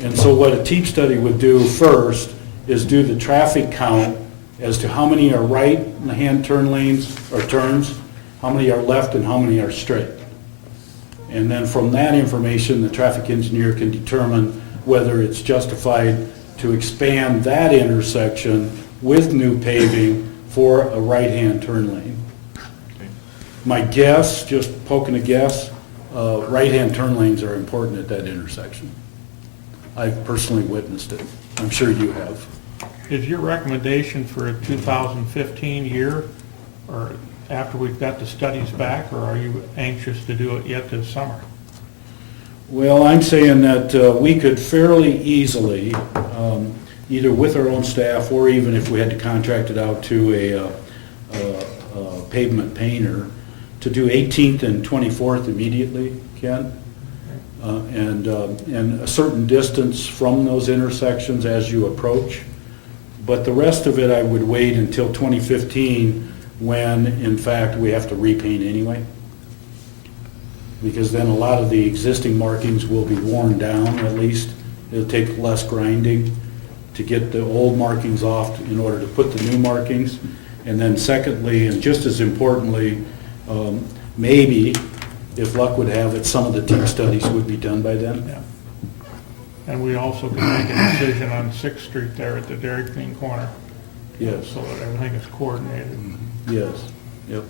And so what a TEAP study would do first is do the traffic count as to how many are right-hand turn lanes or turns, how many are left, and how many are straight. And then from that information, the traffic engineer can determine whether it's justified to expand that intersection with new paving for a right-hand turn lane. My guess, just poking a guess, right-hand turn lanes are important at that intersection. I've personally witnessed it. I'm sure you have. Is your recommendation for a 2015 year, or after we've got the studies back, or are you anxious to do it yet this summer? Well, I'm saying that we could fairly easily, either with our own staff or even if we had to contract it out to a pavement painter, to do 18th and 24th immediately, Ken? And a certain distance from those intersections as you approach. But the rest of it, I would wait until 2015 when, in fact, we have to repaint anyway. Because then a lot of the existing markings will be worn down at least. It'll take less grinding to get the old markings off in order to put the new markings. And then secondly, and just as importantly, maybe, if luck would have it, some of the TIC studies would be done by then. Yeah. And we also can make a decision on 6th Street there at the Dairy Queen corner, Yes, so that everything is coordinated. yes, yep.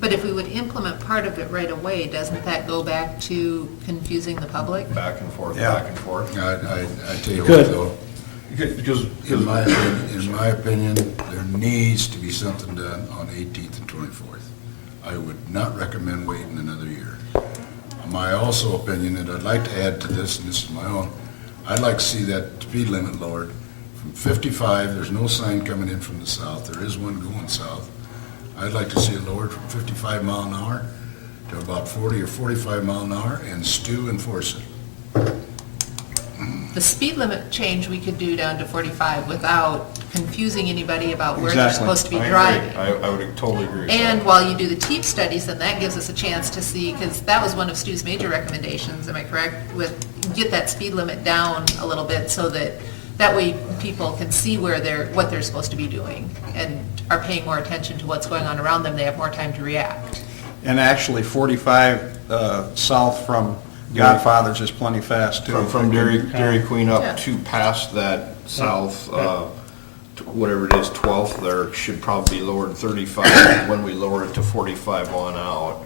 But if we would implement part of it right away, doesn't that go back to confusing the public? Back and forth, Yeah. back and forth. I tell you Good. what, though, Because, in my opinion, there needs to be something done on 18th and 24th. I would not recommend waiting another year. My also opinion, and I'd like to add to this, and this is my own, I'd like to see that speed limit lowered from 55, there's no sign coming in from the south, there is one going south. I'd like to see it lowered from 55 mile an hour to about 40 or 45 mile an hour, and Stu enforce it. The speed limit change we could do down to 45 without confusing anybody about where they're Exactly. supposed to be I driving. agree. I would totally agree. And while you do the TEEP studies, then that gives us a chance to see, because that was one of Stu's major recommendations, am I correct? With, get that speed limit down a little bit so that way people can see what they're supposed to be doing and are paying more attention to what's going on around them, they have more time to react. And actually, 45 south from Godfather's is plenty fast, too. From Dairy Queen Yeah. up to past that south, whatever it is, 12th there, should probably be lowered 35 when we lower it to 45 on out.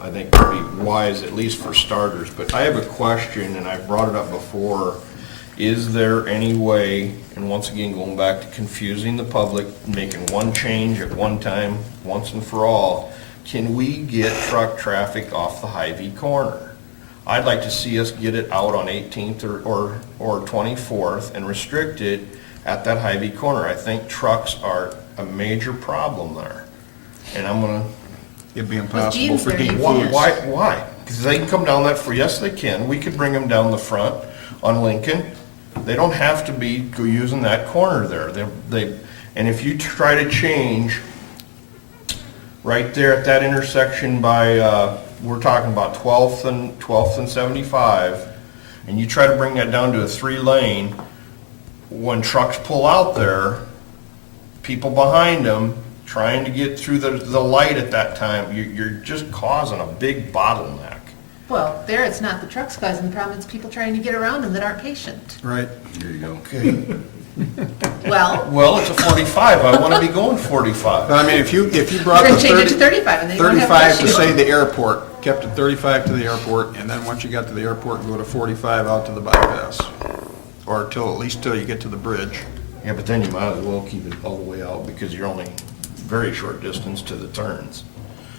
I think it'd be wise, at least for starters. But I have a question, and I've brought it up before. Is there any way, and once again, going back to confusing the public, making one change at one time, once and for all, can we get truck traffic off the Hy-Vee corner? I'd like to see us get it out on 18th or 24th and restrict it at that Hy-Vee corner. I think trucks are a major problem there. And I'm gonna, It'd be impossible jeans for there, Dean you Foods. can't. why? Because they can come down that, yes, they can. We could bring them down the front on Lincoln. They don't have to be using that corner there. And if you try to change right there at that intersection by, we're talking about 12th and 75, and you try to bring that down to a 3-lane, when trucks pull out there, people behind them trying to get through the light at that time, you're just causing a big bottleneck. Well, there it's not the trucks causing the problem, it's people trying to get around them that aren't patient. Right. There you go. Okay. Well, It's a 45, I want to be going 45. But I mean, if you brought we're the going to change it to 30 35 and then you don't have an 35 to issue. say the airport, kept it 35 to the airport, and then once you got to the airport, go to 45 out to the bypass. Or at least till you get to the bridge. Yeah, but then you might as well keep it all the way out because you're only very short distance to the turns.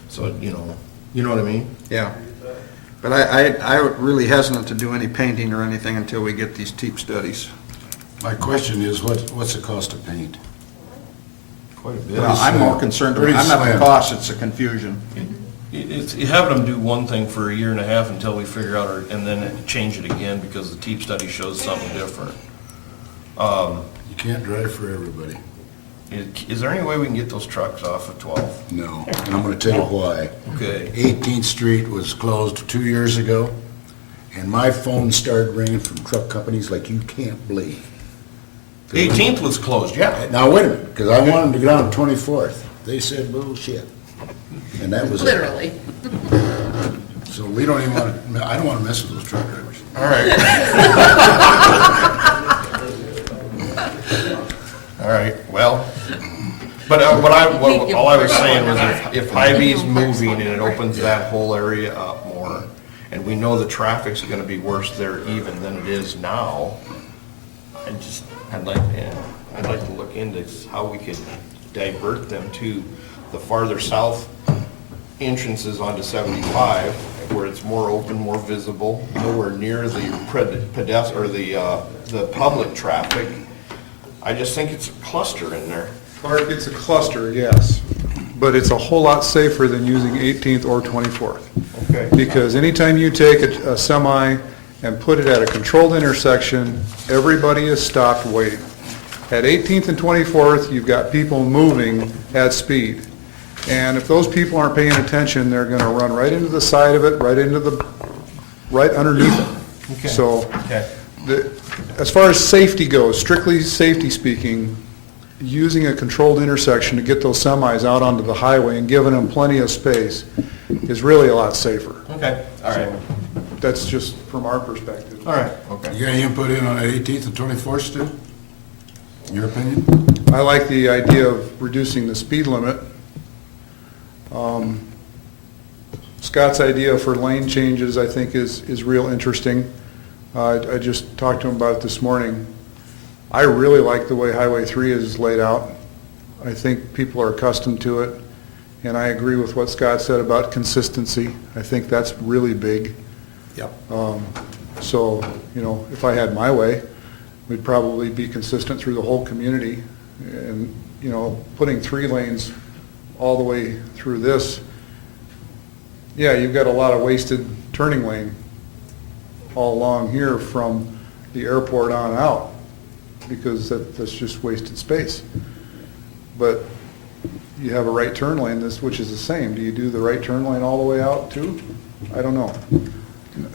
So, you know what I mean? Yeah. But I really hesitant to do any painting or anything until we get these TEEP studies. My question is, what's the cost of paint? Quite a bit. Well, I'm more concerned, Pretty I'm not the slim. cost, it's the confusion. It's having them do one thing for a year and a half until we figure out, and then change it again because the TEEP study shows something different. You can't drive for everybody. Is there any way we can get those trucks off of 12? No, and I'm gonna tell you why. Okay. 18th Street was closed 2 years ago, and my phone started ringing from truck companies like you can't believe. 18th was closed, yeah. Now, wait a minute, because I wanted to go down to 24th. They said bullshit. And that was it. Literally. So we don't even want to, I don't want to mess with those truck drivers. All right. All right, well, but all I was saying was if Hy-Vee's moving and it opens that whole area up more, and we know the traffic's gonna be worse there even than it is now, I'd like to look into how we could divert them to the farther south entrances onto 75, where it's more open, more visible, nowhere near the the public traffic. I just think it's a cluster in there. Clark, it's a cluster, yes, but it's a whole lot safer than using 18th or 24th. Okay. Because anytime you take a semi and put it at a controlled intersection, everybody is stopped waiting. At 18th and 24th, you've got people moving at speed. And if those people aren't paying attention, they're going to run right into the side of it, right underneath it. Okay. So, Okay. as far as safety goes, strictly safety speaking, using a controlled intersection to get those semis out onto the highway and giving them plenty of space is really a lot safer. Okay, all right. So, that's just from our perspective. All right, okay. You got any input in on 18th and 24th, Stu? Your opinion? I like the idea of reducing the speed limit. Scott's idea for lane changes, I think, is real interesting. I just talked to him about it this morning. I really like the way Highway 3 is laid out. I think people are accustomed to it, and I agree with what Scott said about consistency. I think that's really big. Yep. So, if I had my way, we'd probably be consistent through the whole community. And, putting 3 lanes all the way through this, yeah, you've got a lot of wasted turning lane all along here from the airport on out, because that's just wasted space. But you have a right turn lane, which is the same. Do you do the right turn lane all the way out too? I don't know.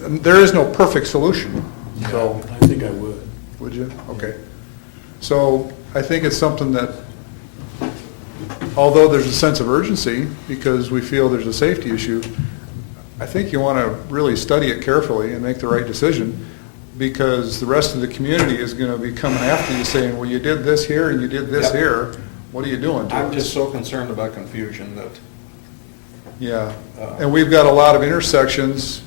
There is no perfect solution. So, I think I would. would you? Okay. So I think it's something that, although there's a sense of urgency because we feel there's a safety issue, I think you want to really study it carefully and make the right decision, because the rest of the community is going to be coming after you saying, well, you did this here and you did this Yep. here. What are you doing to I'm us? just so concerned about confusion that, Yeah, and we've got a lot of intersections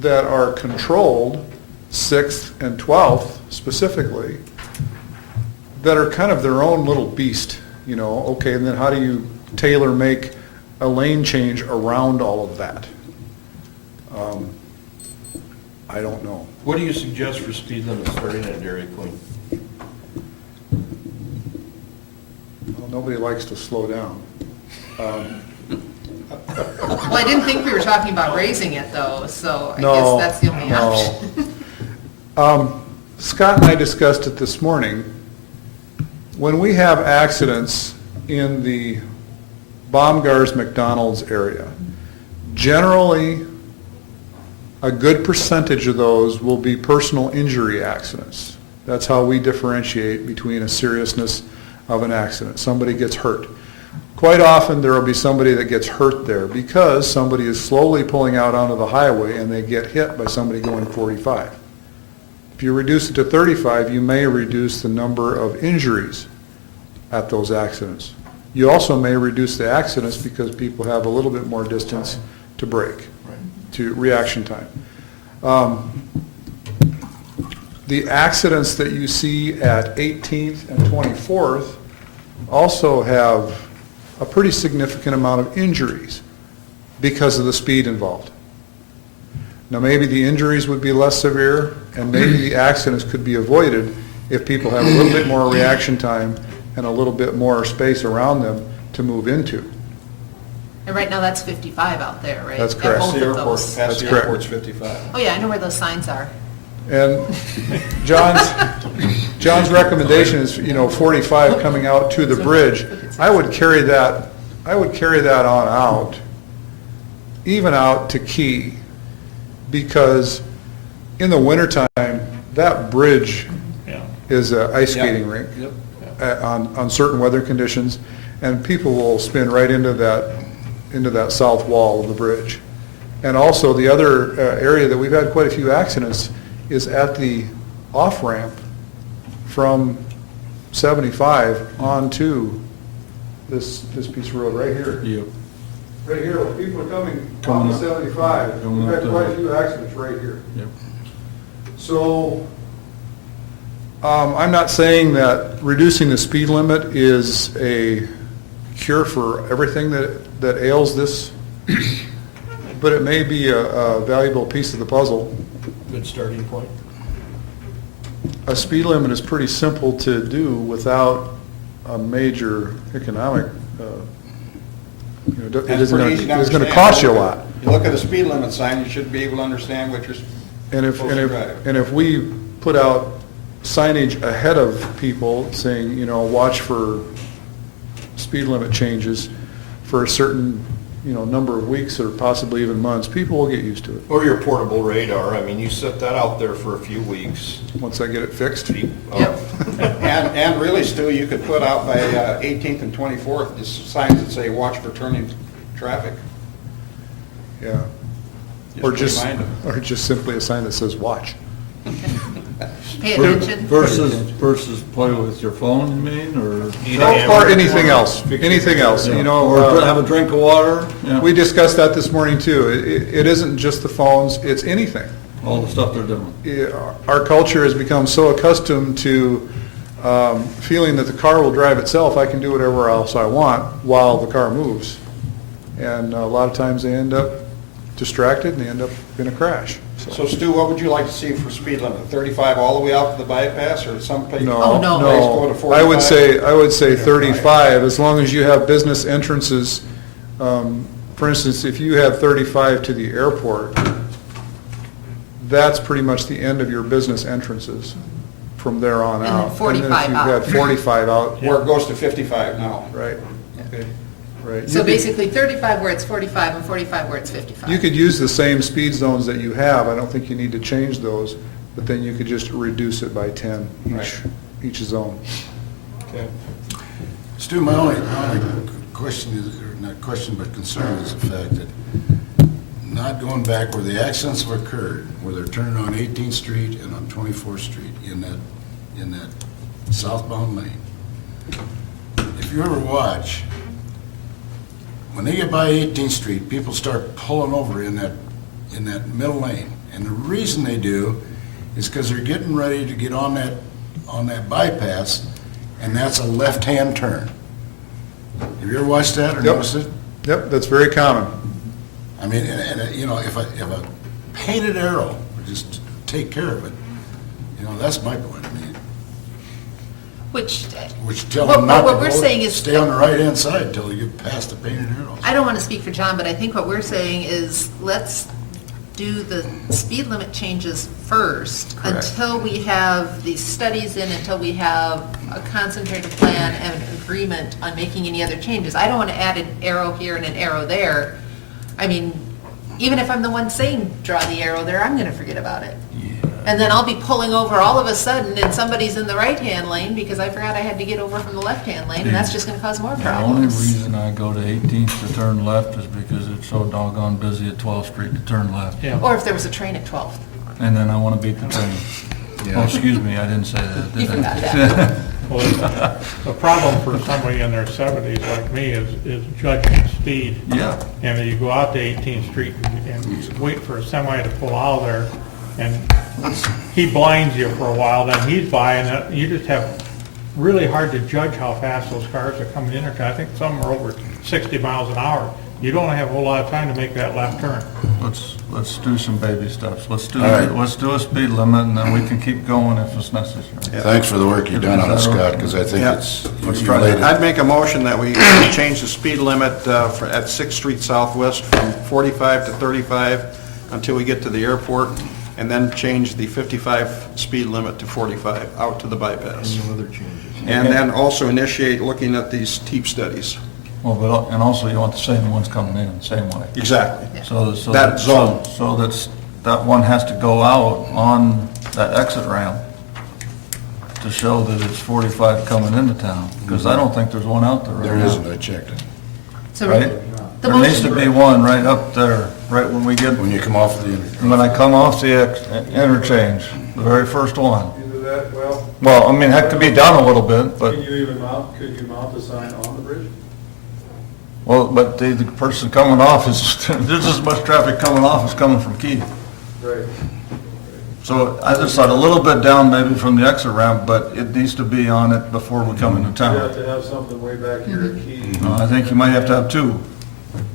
that are controlled, 6th and 12th specifically, that are kind of their own little beast, okay, and then how do you tailor-make a lane change around all of that? I don't know. What do you suggest for speed limit starting at Dairy Queen? Well, nobody likes to slow down. Well, I didn't think we were talking about raising it though, so I No, guess that's the only no. option. Scott and I discussed it this morning. When we have accidents in the Baumgars McDonald's area, generally a good percentage of those will be personal injury accidents. That's how we differentiate between a seriousness of an accident. Somebody gets hurt. Quite often there will be somebody that gets hurt there because somebody is slowly pulling out onto the highway and they get hit by somebody going 45. If you reduce it to 35, you may reduce the number of injuries at those accidents. You also may reduce the accidents because people have a little bit more distance to brake, to reaction time. The accidents that you see at 18th and 24th also have a pretty significant amount of injuries because of the speed involved. Now, maybe the injuries would be less severe, and maybe the accidents could be avoided if people have a little bit more reaction time and a little bit more space around them to move into. And right now that's 55 out there, right? That's At correct. both the of airport, those. past the correct. airport's 55. Oh yeah, I know where those signs are. And John's recommendation is, 45 coming out to the bridge. I would carry that on out, even out to Key, because in the wintertime, that bridge is a ice skating rink on certain weather conditions, and people will spin right into that south wall of the bridge. And also, the other area that we've had quite a few accidents is at the off-ramp from 75 onto this piece of road right here. Yep. Right here, when people are coming Coming off of up. 75, Coming we've up had the- quite a few accidents right here. Yep. So, I'm not saying that reducing the speed limit is a cure for everything that ails this, but it may be a valuable piece of the puzzle. Good starting point. A speed limit is pretty simple to do without a major economic, it That's isn't pretty easy to it's going to understand. cost you a lot. You look at a speed limit sign, you should be able to understand what you're And if, supposed to drive. and if we put out signage ahead of people saying, watch for speed limit changes for a certain, number of weeks or possibly even months, people will get used to it Or your portable radar, I mean, you set that out there for a few weeks. once I get it fixed. Yep. And really, Stu, you could put out by 18th and 24th, just signs that say, watch for turning traffic. Yeah. Or just, remind them. or just simply a sign that says, watch. Pay attention. Versus play with your phone, you mean, or? Or anything else, anything else, Or have a drink of water, yeah, we discussed that this morning too. It isn't just the phones, it's anything. all the stuff they're doing. Our culture has become so accustomed to feeling that the car will drive itself, I can do whatever else I want while the car moves. And a lot of times they end up distracted and they end up in a crash. So Stu, what would you like to see for speed limit? 35 all the way out to the bypass, or some place? Oh, no. Go to 45? I would say 35, as long as you have business entrances. For instance, if you have 35 to the airport, that's pretty much the end of your business entrances from there on And then out. 45 And then if you've got 45 out, Where it goes to 55 now. right, Okay. right. So You could- basically 35 where it's 45 and 45 where it's 55. You could use the same speed zones that you have, I don't think you need to change those, but then you could just reduce it by 10 each zone. Okay. Stu, my only question is, or not question, but concern is the fact that not going back where the accidents have occurred, where they're turning on 18th Street and on 24th Street in that southbound lane. If you ever watch, when they get by 18th Street, people start pulling over in that middle lane. And the reason they do is because they're getting ready to get on that bypass, and that's a left-hand turn. Have you ever watched that or Yep. noticed it? Yep, that's very common. I mean, if a painted arrow would just take care of it, that's my point. I mean, Which, tell them not to what we're go, saying is. stay on the right-hand side until you get past the painted arrows. I don't want to speak for John, but I think what we're saying is, let's do the speed limit changes first Correct. until we have these studies in, until we have a concentrated plan and agreement on making any other changes. I don't want to add an arrow here and an arrow there. I mean, even if I'm the one saying draw the arrow there, I'm going to forget about it. And then I'll be pulling over all of a sudden and somebody's in the right-hand lane because I forgot I had to get over from the left-hand lane, and that's just going to cause more The only problems. reason I go to 18th to turn left is because it's so doggone busy at 12th Street to turn left. Or if there was a train at 12th. And then I want to beat the train. Oh, excuse me, I didn't say that, You did I? forgot that. Well, the problem for somebody in their 70s like me is judging speed. Yeah. And then you go out to 18th Street and wait for a semi to pull out there, and he blinds you for a while, then he's by, and you just have really hard to judge how fast those cars are coming in. I think some are over 60 miles an hour. You don't have a whole lot of time to make that left turn. Let's do some baby steps. Let's do All right. a speed limit, and then we can keep going if it's necessary. Thanks for the work you've done on it, Is that Scott, okay? because I think Yeah. it's related. I'd make a motion that we change the speed limit at 6th Street Southwest from 45 to 35 until we get to the airport, and then change the 55 speed limit to 45 out to the bypass. No other changes. And then also initiate looking at these TEEP studies. Well, and also you want the same ones coming in, same way. Exactly. So That zone. So that one has to go out on that exit ramp to show that it's 45 coming into town, because I don't think there's one out there right now. There isn't, I checked it. So Right? the There needs to motion, be one right up there, right when we get, When you come off the, when I come off the interchange, the very first one. Either that, well, Well, I mean, that could be done a little bit, but, you even could you mount a sign on the bridge? well, but the person coming off is, there's as much traffic coming off as coming from Keith. Right. So I just thought a little bit down maybe from the exit ramp, but it needs to be on it before we come into town. to have something way back here at Key. I think you might have to have two,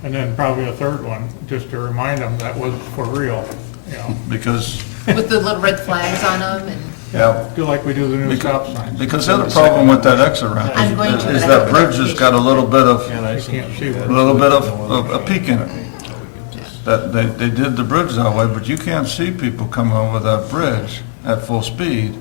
And then probably a third one, just to remind them that was for real, you know, because, with the little red flags on them, and yeah, do like we do the new stop signs. because the other problem with that exit ramp I'm going is to, is but I that have bridge has got a little bit of, You can't see a what. little bit of a peak in it. That they did the bridge that way, but you can't see people coming over that bridge at full speed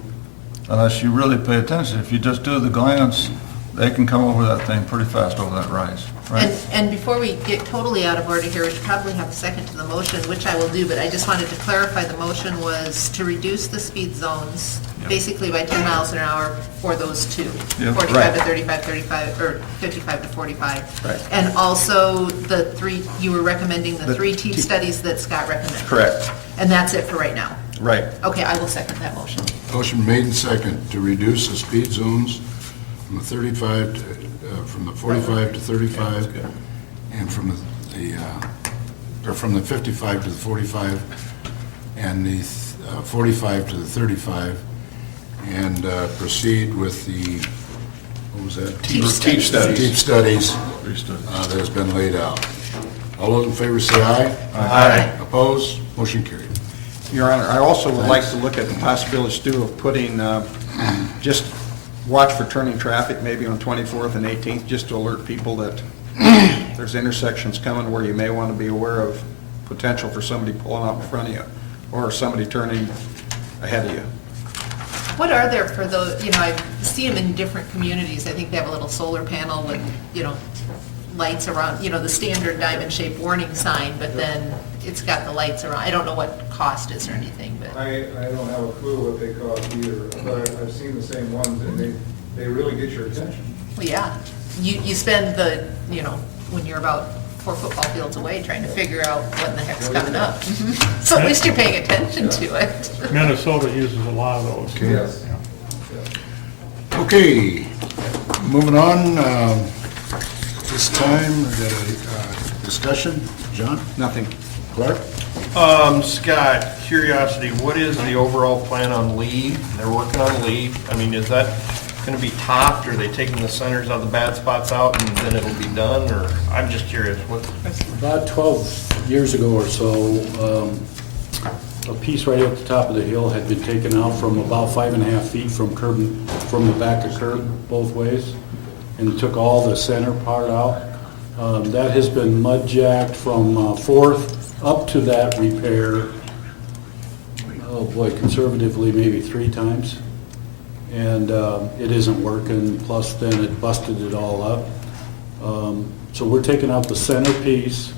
unless you really pay attention. If you just do the glance, they can come over that thing pretty fast over that rise, right? and before we get totally out of order here, we should probably have a second to the motion, which I will do, but I just wanted to clarify, the motion was to reduce the speed zones basically by 10 miles an hour for those two, Yep. 45 to 35, 35, or 55 to 45. Right. And also the three, you were recommending the three T studies that Scott recommended. Correct. And that's it for right now. Right. Okay, I will second that motion. motion made and second to reduce the speed zones from the 35 to, from the 45 to 35, and from the 55 to the 45, and the 45 to the 35, and proceed with the, what was that? Teach studies. Teach studies that has been laid out. All those in favor say aye. Aye. Opposed? Motion carried. Your Honor, I also would like to look at the possibility, too, of putting, just watch for turning traffic, maybe on 24th and 18th, just to alert people that there's intersections coming where you may want to be aware of potential for somebody pulling out in front of you, or somebody turning ahead of you. What are there for those, I see them in different communities. I think they have a little solar panel with, lights around, the standard diamond-shaped warning sign, but then it's got the lights around. I don't know what cost is or anything, but. I don't have a clue what they cost either, but I've seen the same ones, and they really get your attention. Well, yeah, you spend the, when you're about 4 football fields away trying to figure out what in the heck's coming up. So at least you're paying attention to it. Minnesota uses a lot of those. Okay. Yes. Okay, moving on. This time, we got a discussion. John? Nothing. Clark? Scott, curiosity, what is the overall plan on lead? They're working on lead. I mean, is that going to be topped, or are they taking the centers of the bad spots out and then it'll be done, or, I'm just curious, what? About 12 years ago or so, a piece right at the top of the hill had been taken out from about 5.5 feet from the back of curb both ways, and took all the center part out. That has been mud jacked from 4th up to that repair, oh boy, conservatively, maybe 3 times. And it isn't working, plus then it busted it all up. So we're taking out the center piece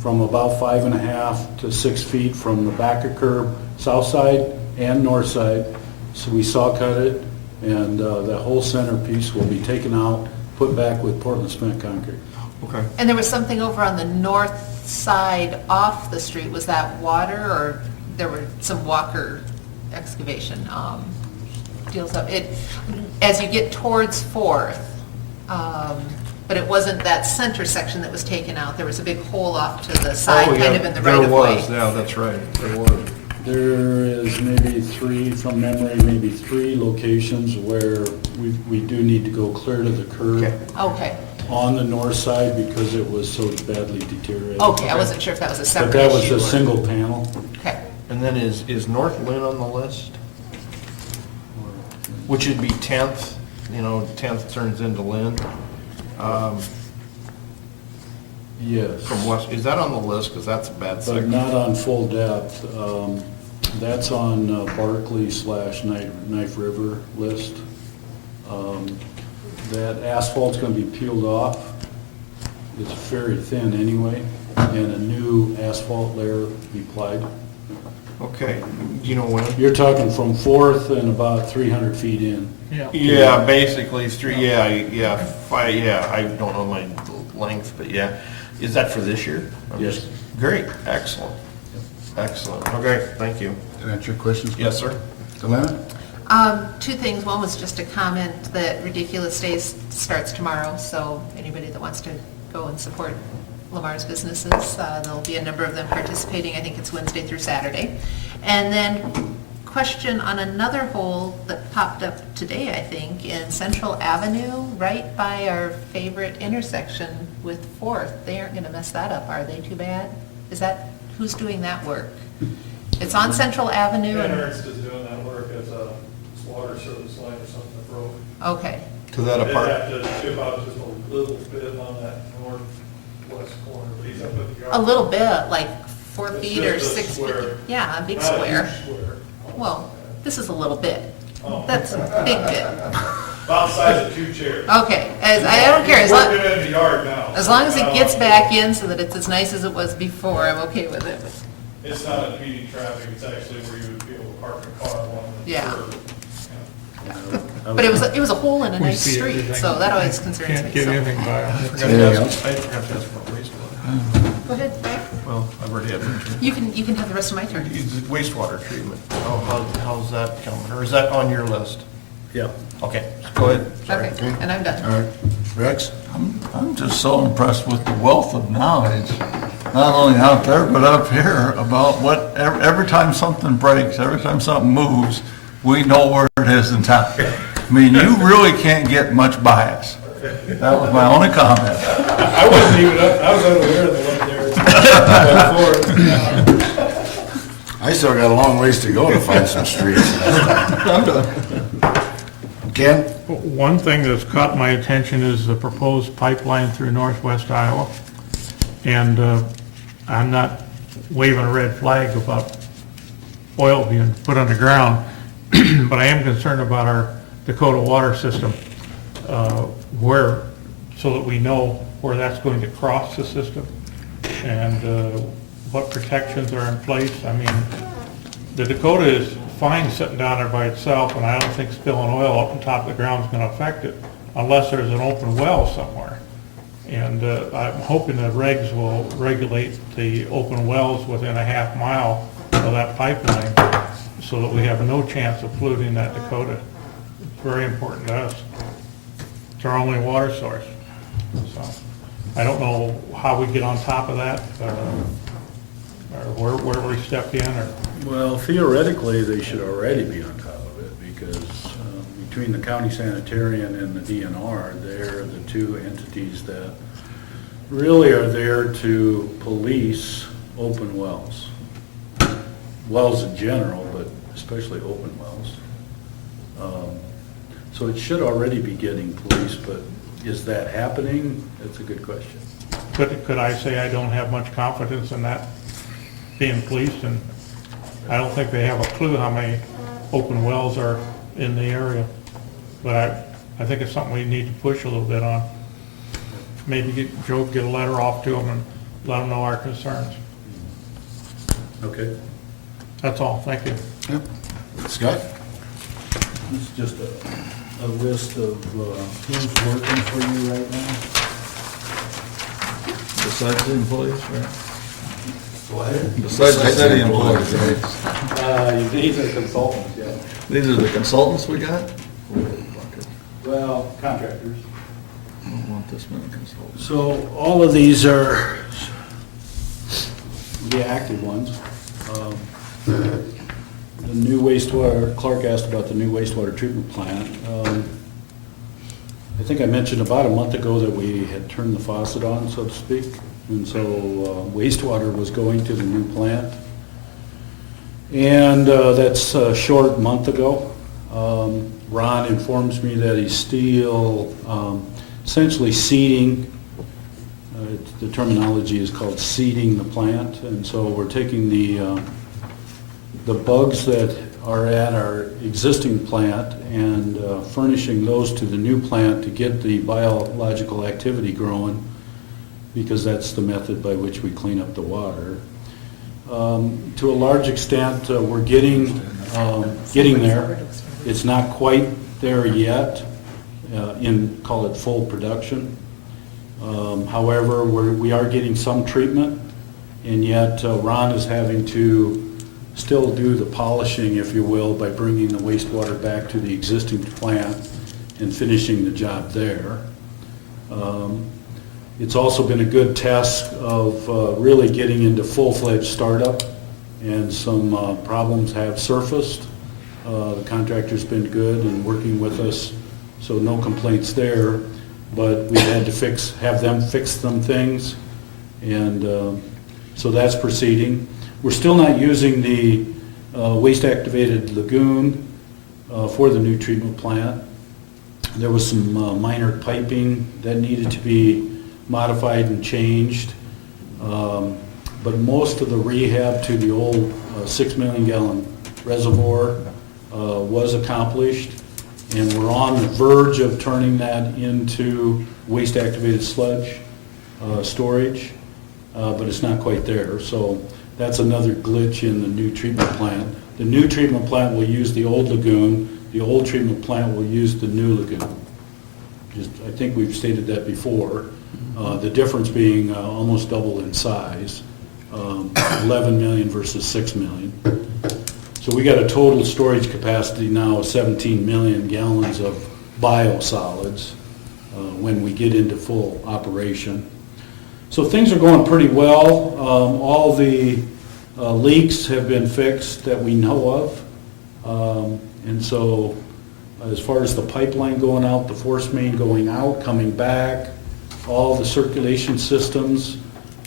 from about 5.5 to 6 feet from the back of curb, south side and north side. So we saw cut it, and the whole center piece will be taken out, put back with Portland cement concrete. Okay. And there was something over on the north side off the street. Was that water, or there were some Walker excavation deals up? It, as you get towards 4th, but it wasn't that center section that was taken out. There was a big hole off to the side, kind of in the right of way. There was, yeah, that's right, there was. There is maybe 3, from memory, maybe 3 locations where we do need to go clear to the curb Okay, on the north side because it was so badly deteriorated. okay, I wasn't sure if that was a But separate that was issue a or- single panel. Okay. And then is North Lynn on the list? Which would be 10th, 10th turns into Lynn. Yes. From west, is that on the list? Because that's a bad But section. not on full depth. That's on Barkley/Knife River list. That asphalt's going to be peeled off. It's very thin anyway, and a new asphalt layer be applied. Okay, do you know when? You're talking from Fourth and about 300 feet in. Yeah, basically, I don't know my length, but yeah. Is that for this year? Yes. Great, excellent, excellent. Okay, thank you. Did that answer your questions? Yes, sir. Delana? Two things. One was just a comment that Ridiculous Days starts tomorrow, so anybody that wants to go and support Lamar's businesses, there'll be a number of them participating. I think it's Wednesday through Saturday. And then question on another hole that popped up today, I think, in Central Avenue, right by our favorite intersection with Fourth. They aren't going to mess that up, are they? Too bad? Is that, who's doing that work? It's on Central Avenue. and- Ernst is doing that work as a water service line or something that broke. Okay. To that apartment. They have to chip out just a little bit on that northwest corner, but he's up at the yard. A little bit, like 4 It's feet or just a 6 feet. square. Yeah, a big Not a square. huge square. Well, this is a little bit. Oh. That's a big bit. About the size of 2 chairs. Okay, I don't care, He's working in the yard now. as long as it gets back in so that it's as nice as it was before, I'm okay with it. It's not impeding traffic, it's actually where you would be able to park a car along the Yeah. curb. But it was a hole in a We nice see street, everything. so that always concerns Can't me. get so. anything by them. I forgot to ask about wastewater. Go ahead, Frank. Well, I've already had one. You can have the rest of my turn. Wastewater treatment. How's that coming? Or is that on your list? Yeah. Okay, go ahead. Sorry. Okay, and I'm done. All right. Rex? I'm just so impressed with the wealth of knowledge, not only out there, but up here, about what, every time something breaks, every time something moves, we know where it is in town. I mean, you really can't get much bias. That was my only comment. I wasn't even, I was unaware of the one there. I still got a long ways to go to find some streets. I'm done. Ken? One thing that's caught my attention is the proposed pipeline through northwest Iowa. And I'm not waving a red flag about oil being put underground, but I am concerned about our Dakota water system, so that we know where that's going to cross the system and what protections are in place. I mean, the Dakota is fine sitting down there by itself, and I don't think spilling oil up on top of the ground is going to affect it unless there's an open well somewhere. And I'm hoping that regs will regulate the open wells within a half mile of that pipeline so that we have no chance of polluting that Dakota. It's very important to us. It's our only water source. So I don't know how we get on top of that, or where we step in, or Well, theoretically, they should already be on top of it because between the county sanitarian and the DNR, they're the two entities that really are there to police open wells. Wells in general, but especially open wells. So it should already be getting policed, but is that happening? That's a good question. could I say I don't have much confidence in that being policed? And I don't think they have a clue how many open wells are in the area. But I think it's something we need to push a little bit on. Maybe get a letter off to them and let them know our concerns. Okay. That's all, thank you. Yep. Scott? It's just a list of who's working for you right now. Besides the employees, right? What? Besides the city employees, right? These are consultants, yeah. These are the consultants we got? Well, contractors. I don't want this many consultants. So all of these are the active ones. The new wastewater, Clark asked about the new wastewater treatment plant. I think I mentioned about a month ago that we had turned the faucet on, so to speak. And so wastewater was going to the new plant. And that's a short month ago. Ron informs me that he's still essentially seeding. The terminology is called seeding the plant. And so we're taking the bugs that are at our existing plant and furnishing those to the new plant to get the biological activity growing, because that's the method by which we clean up the water. To a large extent, we're getting there. It's not quite there yet in, call it, full production. However, we are getting some treatment, and yet Ron is having to still do the polishing, if you will, by bringing the wastewater back to the existing plant and finishing the job there. It's also been a good test of really getting into full-fledged startup, and some problems have surfaced. The contractor's been good and working with us, so no complaints there, but we had to have them fix some things, and so that's proceeding. We're still not using the waste-activated lagoon for the new treatment plant. There was some minor piping that needed to be modified and changed, but most of the rehab to the old 6 million gallon reservoir was accomplished, and we're on the verge of turning that into waste-activated sludge storage, but it's not quite there. So that's another glitch in the new treatment plant. The new treatment plant will use the old lagoon. The old treatment plant will use the new lagoon. I think we've stated that before. The difference being almost double in size, 11 million versus 6 million. So we got a total storage capacity now of 17 million gallons of biosolids when we get into full operation. So things are going pretty well. All the leaks have been fixed that we know of. And so as far as the pipeline going out, the force main going out, coming back, all the circulation systems,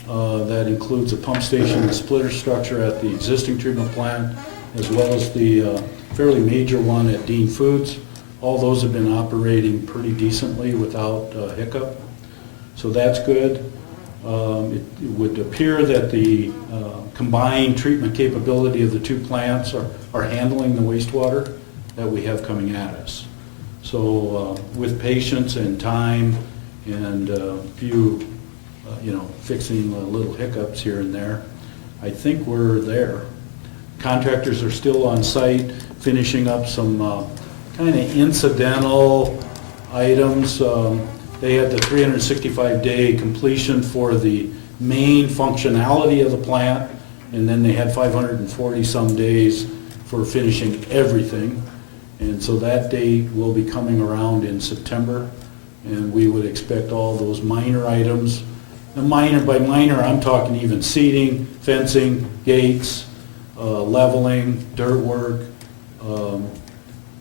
that includes a pump station and splitter structure at the existing treatment plant, as well as the fairly major one at Dean Foods. All those have been operating pretty decently without hiccup. So that's good. It would appear that the combined treatment capability of the two plants are handling the wastewater that we have coming at us. So with patience and time and a few, fixing little hiccups here and there, I think we're there. Contractors are still on site finishing up some kind of incidental items. They had the 365-day completion for the main functionality of the plant, and then they had 540 some days for finishing everything. And so that date will be coming around in September, and we would expect all those minor items. And minor by minor, I'm talking even seating, fencing, gates, leveling, dirt work,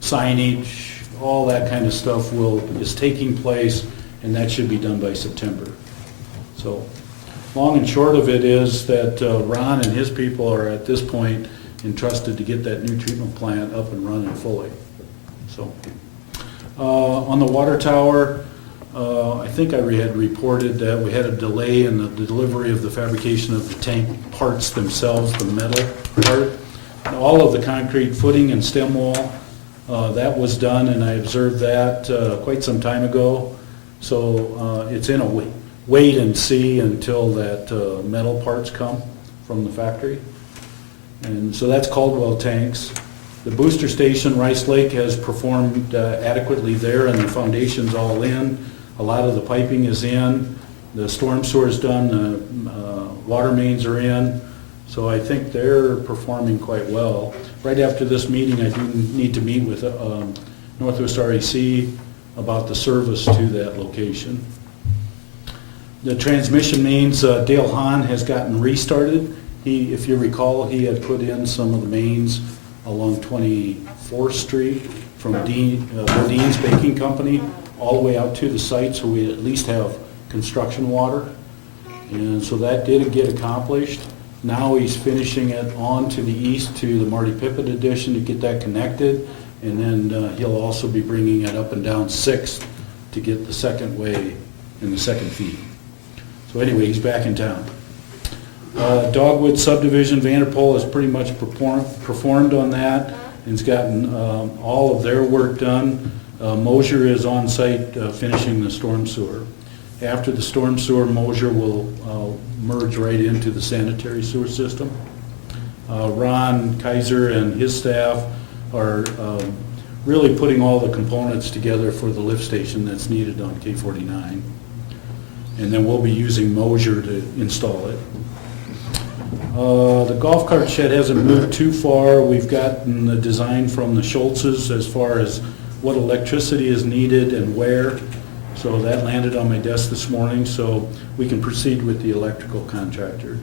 signage, all that kind of stuff is taking place, and that should be done by September. So long and short of it is that Ron and his people are at this point entrusted to get that new treatment plant up and running fully. So on the water tower, I think I had reported that we had a delay in the delivery of the fabrication of the tank parts themselves, the metal part. And all of the concrete footing and stem wall, that was done, and I observed that quite some time ago. So it's in a wait and see until that metal parts come from the factory. And so that's Caldwell tanks. The booster station, Rice Lake, has performed adequately there, and the foundation's all in. A lot of the piping is in. The storm sewer's done. The water mains are in. So I think they're performing quite well. Right after this meeting, I do need to meet with Northwest REC about the service to that location. The transmission mains, Dale Hahn has gotten restarted. If you recall, he had put in some of the mains along 24th Street from Dean's Baking Company all the way out to the site, so we at least have construction water. And so that did get accomplished. Now he's finishing it on to the east to the Marty Pippett addition to get that connected, and then he'll also be bringing it up and down 6th to get the second way and the second feed. So anyway, he's back in town. Dogwood subdivision, Vanderpool has pretty much performed on that and has gotten all of their work done. Mosier is on site finishing the storm sewer. After the storm sewer, Mosier will merge right into the sanitary sewer system. Ron Kaiser and his staff are really putting all the components together for the lift station that's needed on K-49. And then we'll be using Mosier to install it. The golf cart shed hasn't moved too far. We've gotten the design from the Schultzes as far as what electricity is needed and where. So that landed on my desk this morning, so we can proceed with the electrical contractor.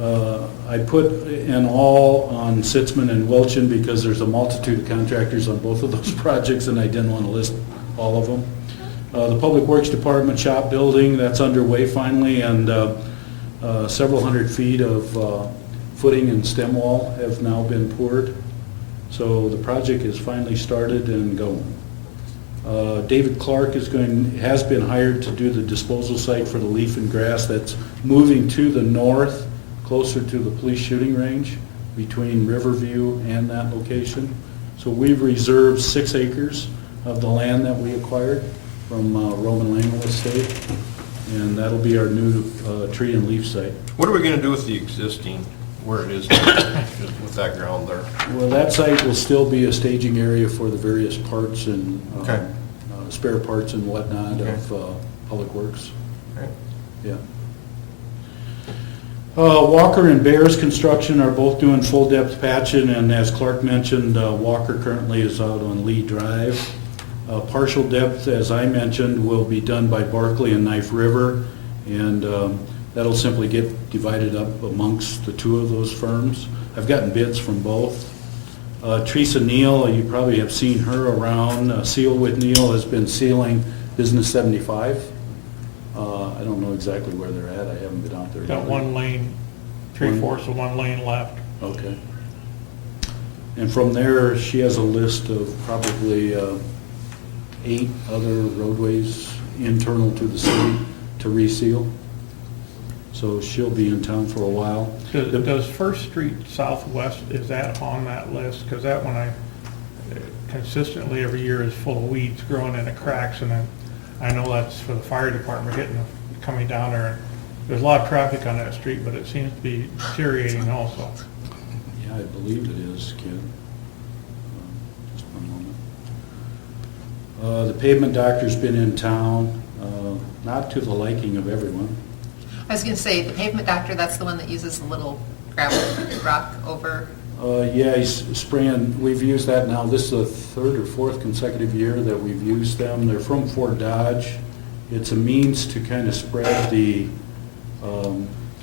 I put an all on Sitzman and Welchen because there's a multitude of contractors on both of those projects, and I didn't want to list all of them. The Public Works Department shop building, that's underway finally, and several hundred feet of footing and stem wall have now been poured. So the project is finally started and going. David Clark has been hired to do the disposal site for the leaf and grass that's moving to the north, closer to the police shooting range, between Riverview and that location. So we've reserved 6 acres of the land that we acquired from Roman Langle Estate, and that'll be our new tree and leaf site. What are we gonna do with the existing, where it is, just with that ground there? Well, that site will still be a staging area for the various parts and Okay. spare parts and whatnot of Public Works. Okay. Yeah. Walker and Bears Construction are both doing full depth patching, and as Clark mentioned, Walker currently is out on Lee Drive. Partial depth, as I mentioned, will be done by Barkley and Knife River, and that'll simply get divided up amongst the 2 of those firms. I've gotten bids from both. Teresa Neal, you probably have seen her around. Seal with Neal has been sealing Business 75. I don't know exactly where they're at. I haven't been out there. Got 1 lane, 3/4 of 1 lane left. Okay. And from there, she has a list of probably 8 other roadways internal to the city to reseal. So she'll be in town for a while. Does First Street Southwest, is that on that list? Because that one consistently every year is full of weeds growing into cracks, and I know that's for the fire department coming down there. There's a lot of traffic on that street, but it seems to be deteriorating also. Yeah, I believe it is, Ken. Just one moment. The pavement doctor's been in town, not to the liking of everyone. I was going to say, the pavement doctor, that's the one that uses the little gravel rock over. Yeah, he's spraying, we've used that now, this is the 3rd or 4th consecutive year that we've used them. They're from Fort Dodge. It's a means to kind of spread the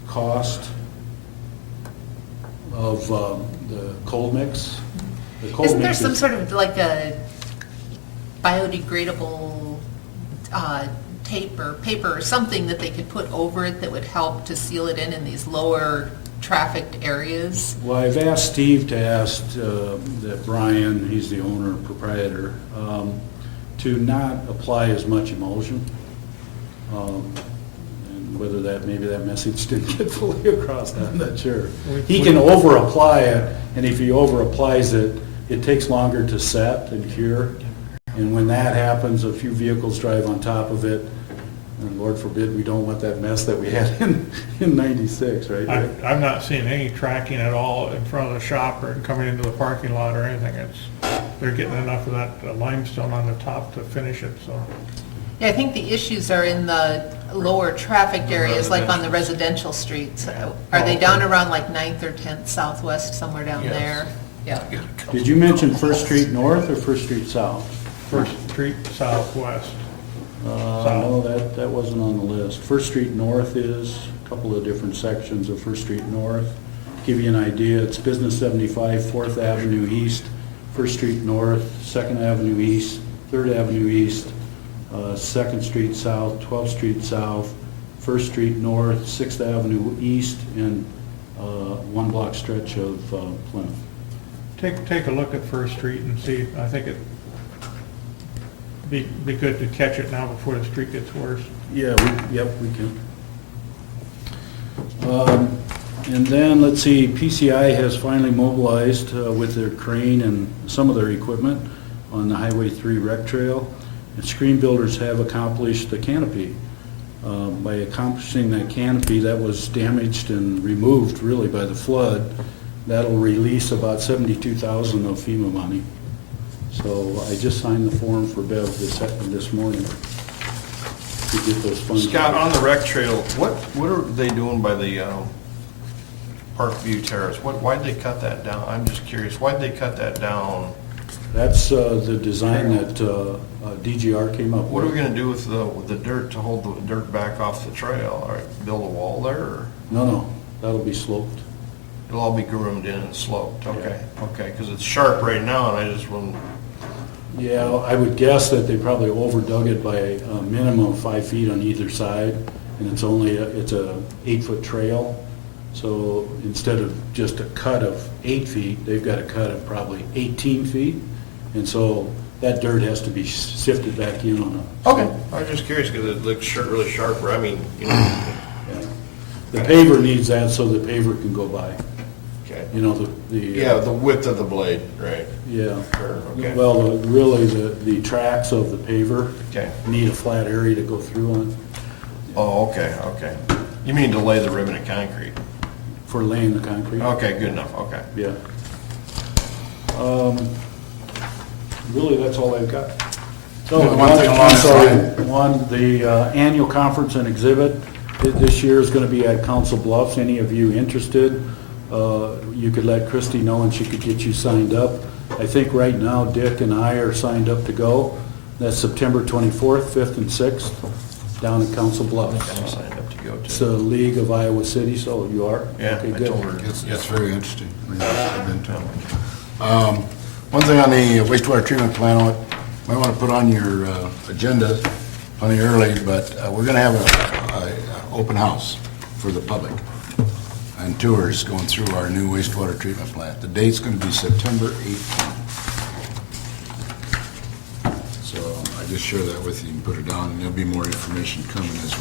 cost of the cold mix. The cold Isn't there mix some is- sort of like a biodegradable tape or paper or something that they could put over it that would help to seal it in these lower trafficked areas? Well, I've asked Steve to ask that Brian, he's the owner, proprietor, to not apply as much emulsion. And whether maybe that message didn't get fully across, I'm not sure. He can over-apply it, and if he over-applies it, it takes longer to set and cure. And when that happens, a few vehicles drive on top of it, and Lord forbid, we don't want that mess that we had in 96, right? I'm not seeing any tracking at all in front of the shop or coming into the parking lot or anything. They're getting enough of that limestone on the top to finish it, so. Yeah, I think the issues are in the lower trafficked areas, like on the residential streets. Are they down around like 9th or 10th Southwest, somewhere down there? Yeah. Did you mention First Street North or First Street South? First Street Southwest. No, that wasn't on the list. First Street North is, a couple of different sections of First Street North. To give you an idea, it's Business 75, 4th Avenue East, First Street North, 2nd Avenue East, 3rd Avenue East, 2nd Street South, 12th Street South, 1st Street North, 6th Avenue East, and 1 block stretch of Plymouth. Take a look at First Street and see. I think it'd be good to catch it now before the street gets worse. Yeah, we can. And then, let's see, PCI has finally mobilized with their crane and some of their equipment on the Highway 3 rec trail. And Screen Builders have accomplished the canopy. By accomplishing that canopy, that was damaged and removed really by the flood. that'll release about 72,000 of FEMA money. So I just signed the form for Bev this morning to get those funds. Scott, on the rec trail, what are they doing by the Parkview Terrace? Why'd they cut that down? I'm just curious, why'd they cut that down? That's the design that DGR came up with. What are we gonna do with the dirt to hold the dirt back off the trail? All right, build a wall there, or No, that'll be sloped. it'll all be groomed in and sloped? Okay, okay, because it's sharp right now, and I just want, Yeah, I would guess that they probably overdug it by a minimum of 5 feet on either side, and it's only, it's a 8-foot trail. So instead of just a cut of 8 feet, they've got a cut of probably 18 feet. And so that dirt has to be sifted back in on a. okay, I was just curious, because it looks really sharp, I mean, you know, Yeah. The paver needs that so the paver can go by. okay. You know, Yeah, the width of the blade, right, Yeah. sure, okay. Well, really, the tracks of the paver Okay. need a flat area to go through on Oh, okay, okay. You mean to lay the ribbon of concrete? for laying the concrete. Okay, good enough, okay. Yeah. Really, that's all I've got. So, One thing along that line. the annual conference and exhibit this year is going to be at Council Bluffs. Any of you interested, you could let Christie know and she could get you signed up. I think right now Dick and I are signed up to go. That's September 24th, 5th, and 6th down at Council Bluffs. I'm signed up to go It's to. the League of Iowa City, so you are? Yeah, Okay, I good. told her. It's very interesting. I've been to it. One thing on the wastewater treatment plant, I might want to put on your agenda plenty early, but we're going to have a open house for the public and tours going through our new wastewater treatment plant. The date's going to be September 18th. So I just share that with you and put it down, and there'll be more information coming as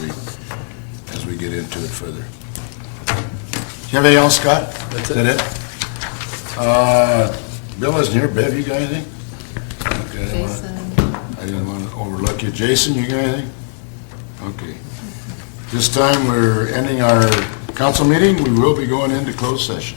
we get into it further. Do you have anything else, Scott? Is that it? Bill isn't here. Bev, you got anything? Okay, I didn't want to overlook you. Jason, you got anything? Okay. This time, we're ending our council meeting. We will be going into closed session.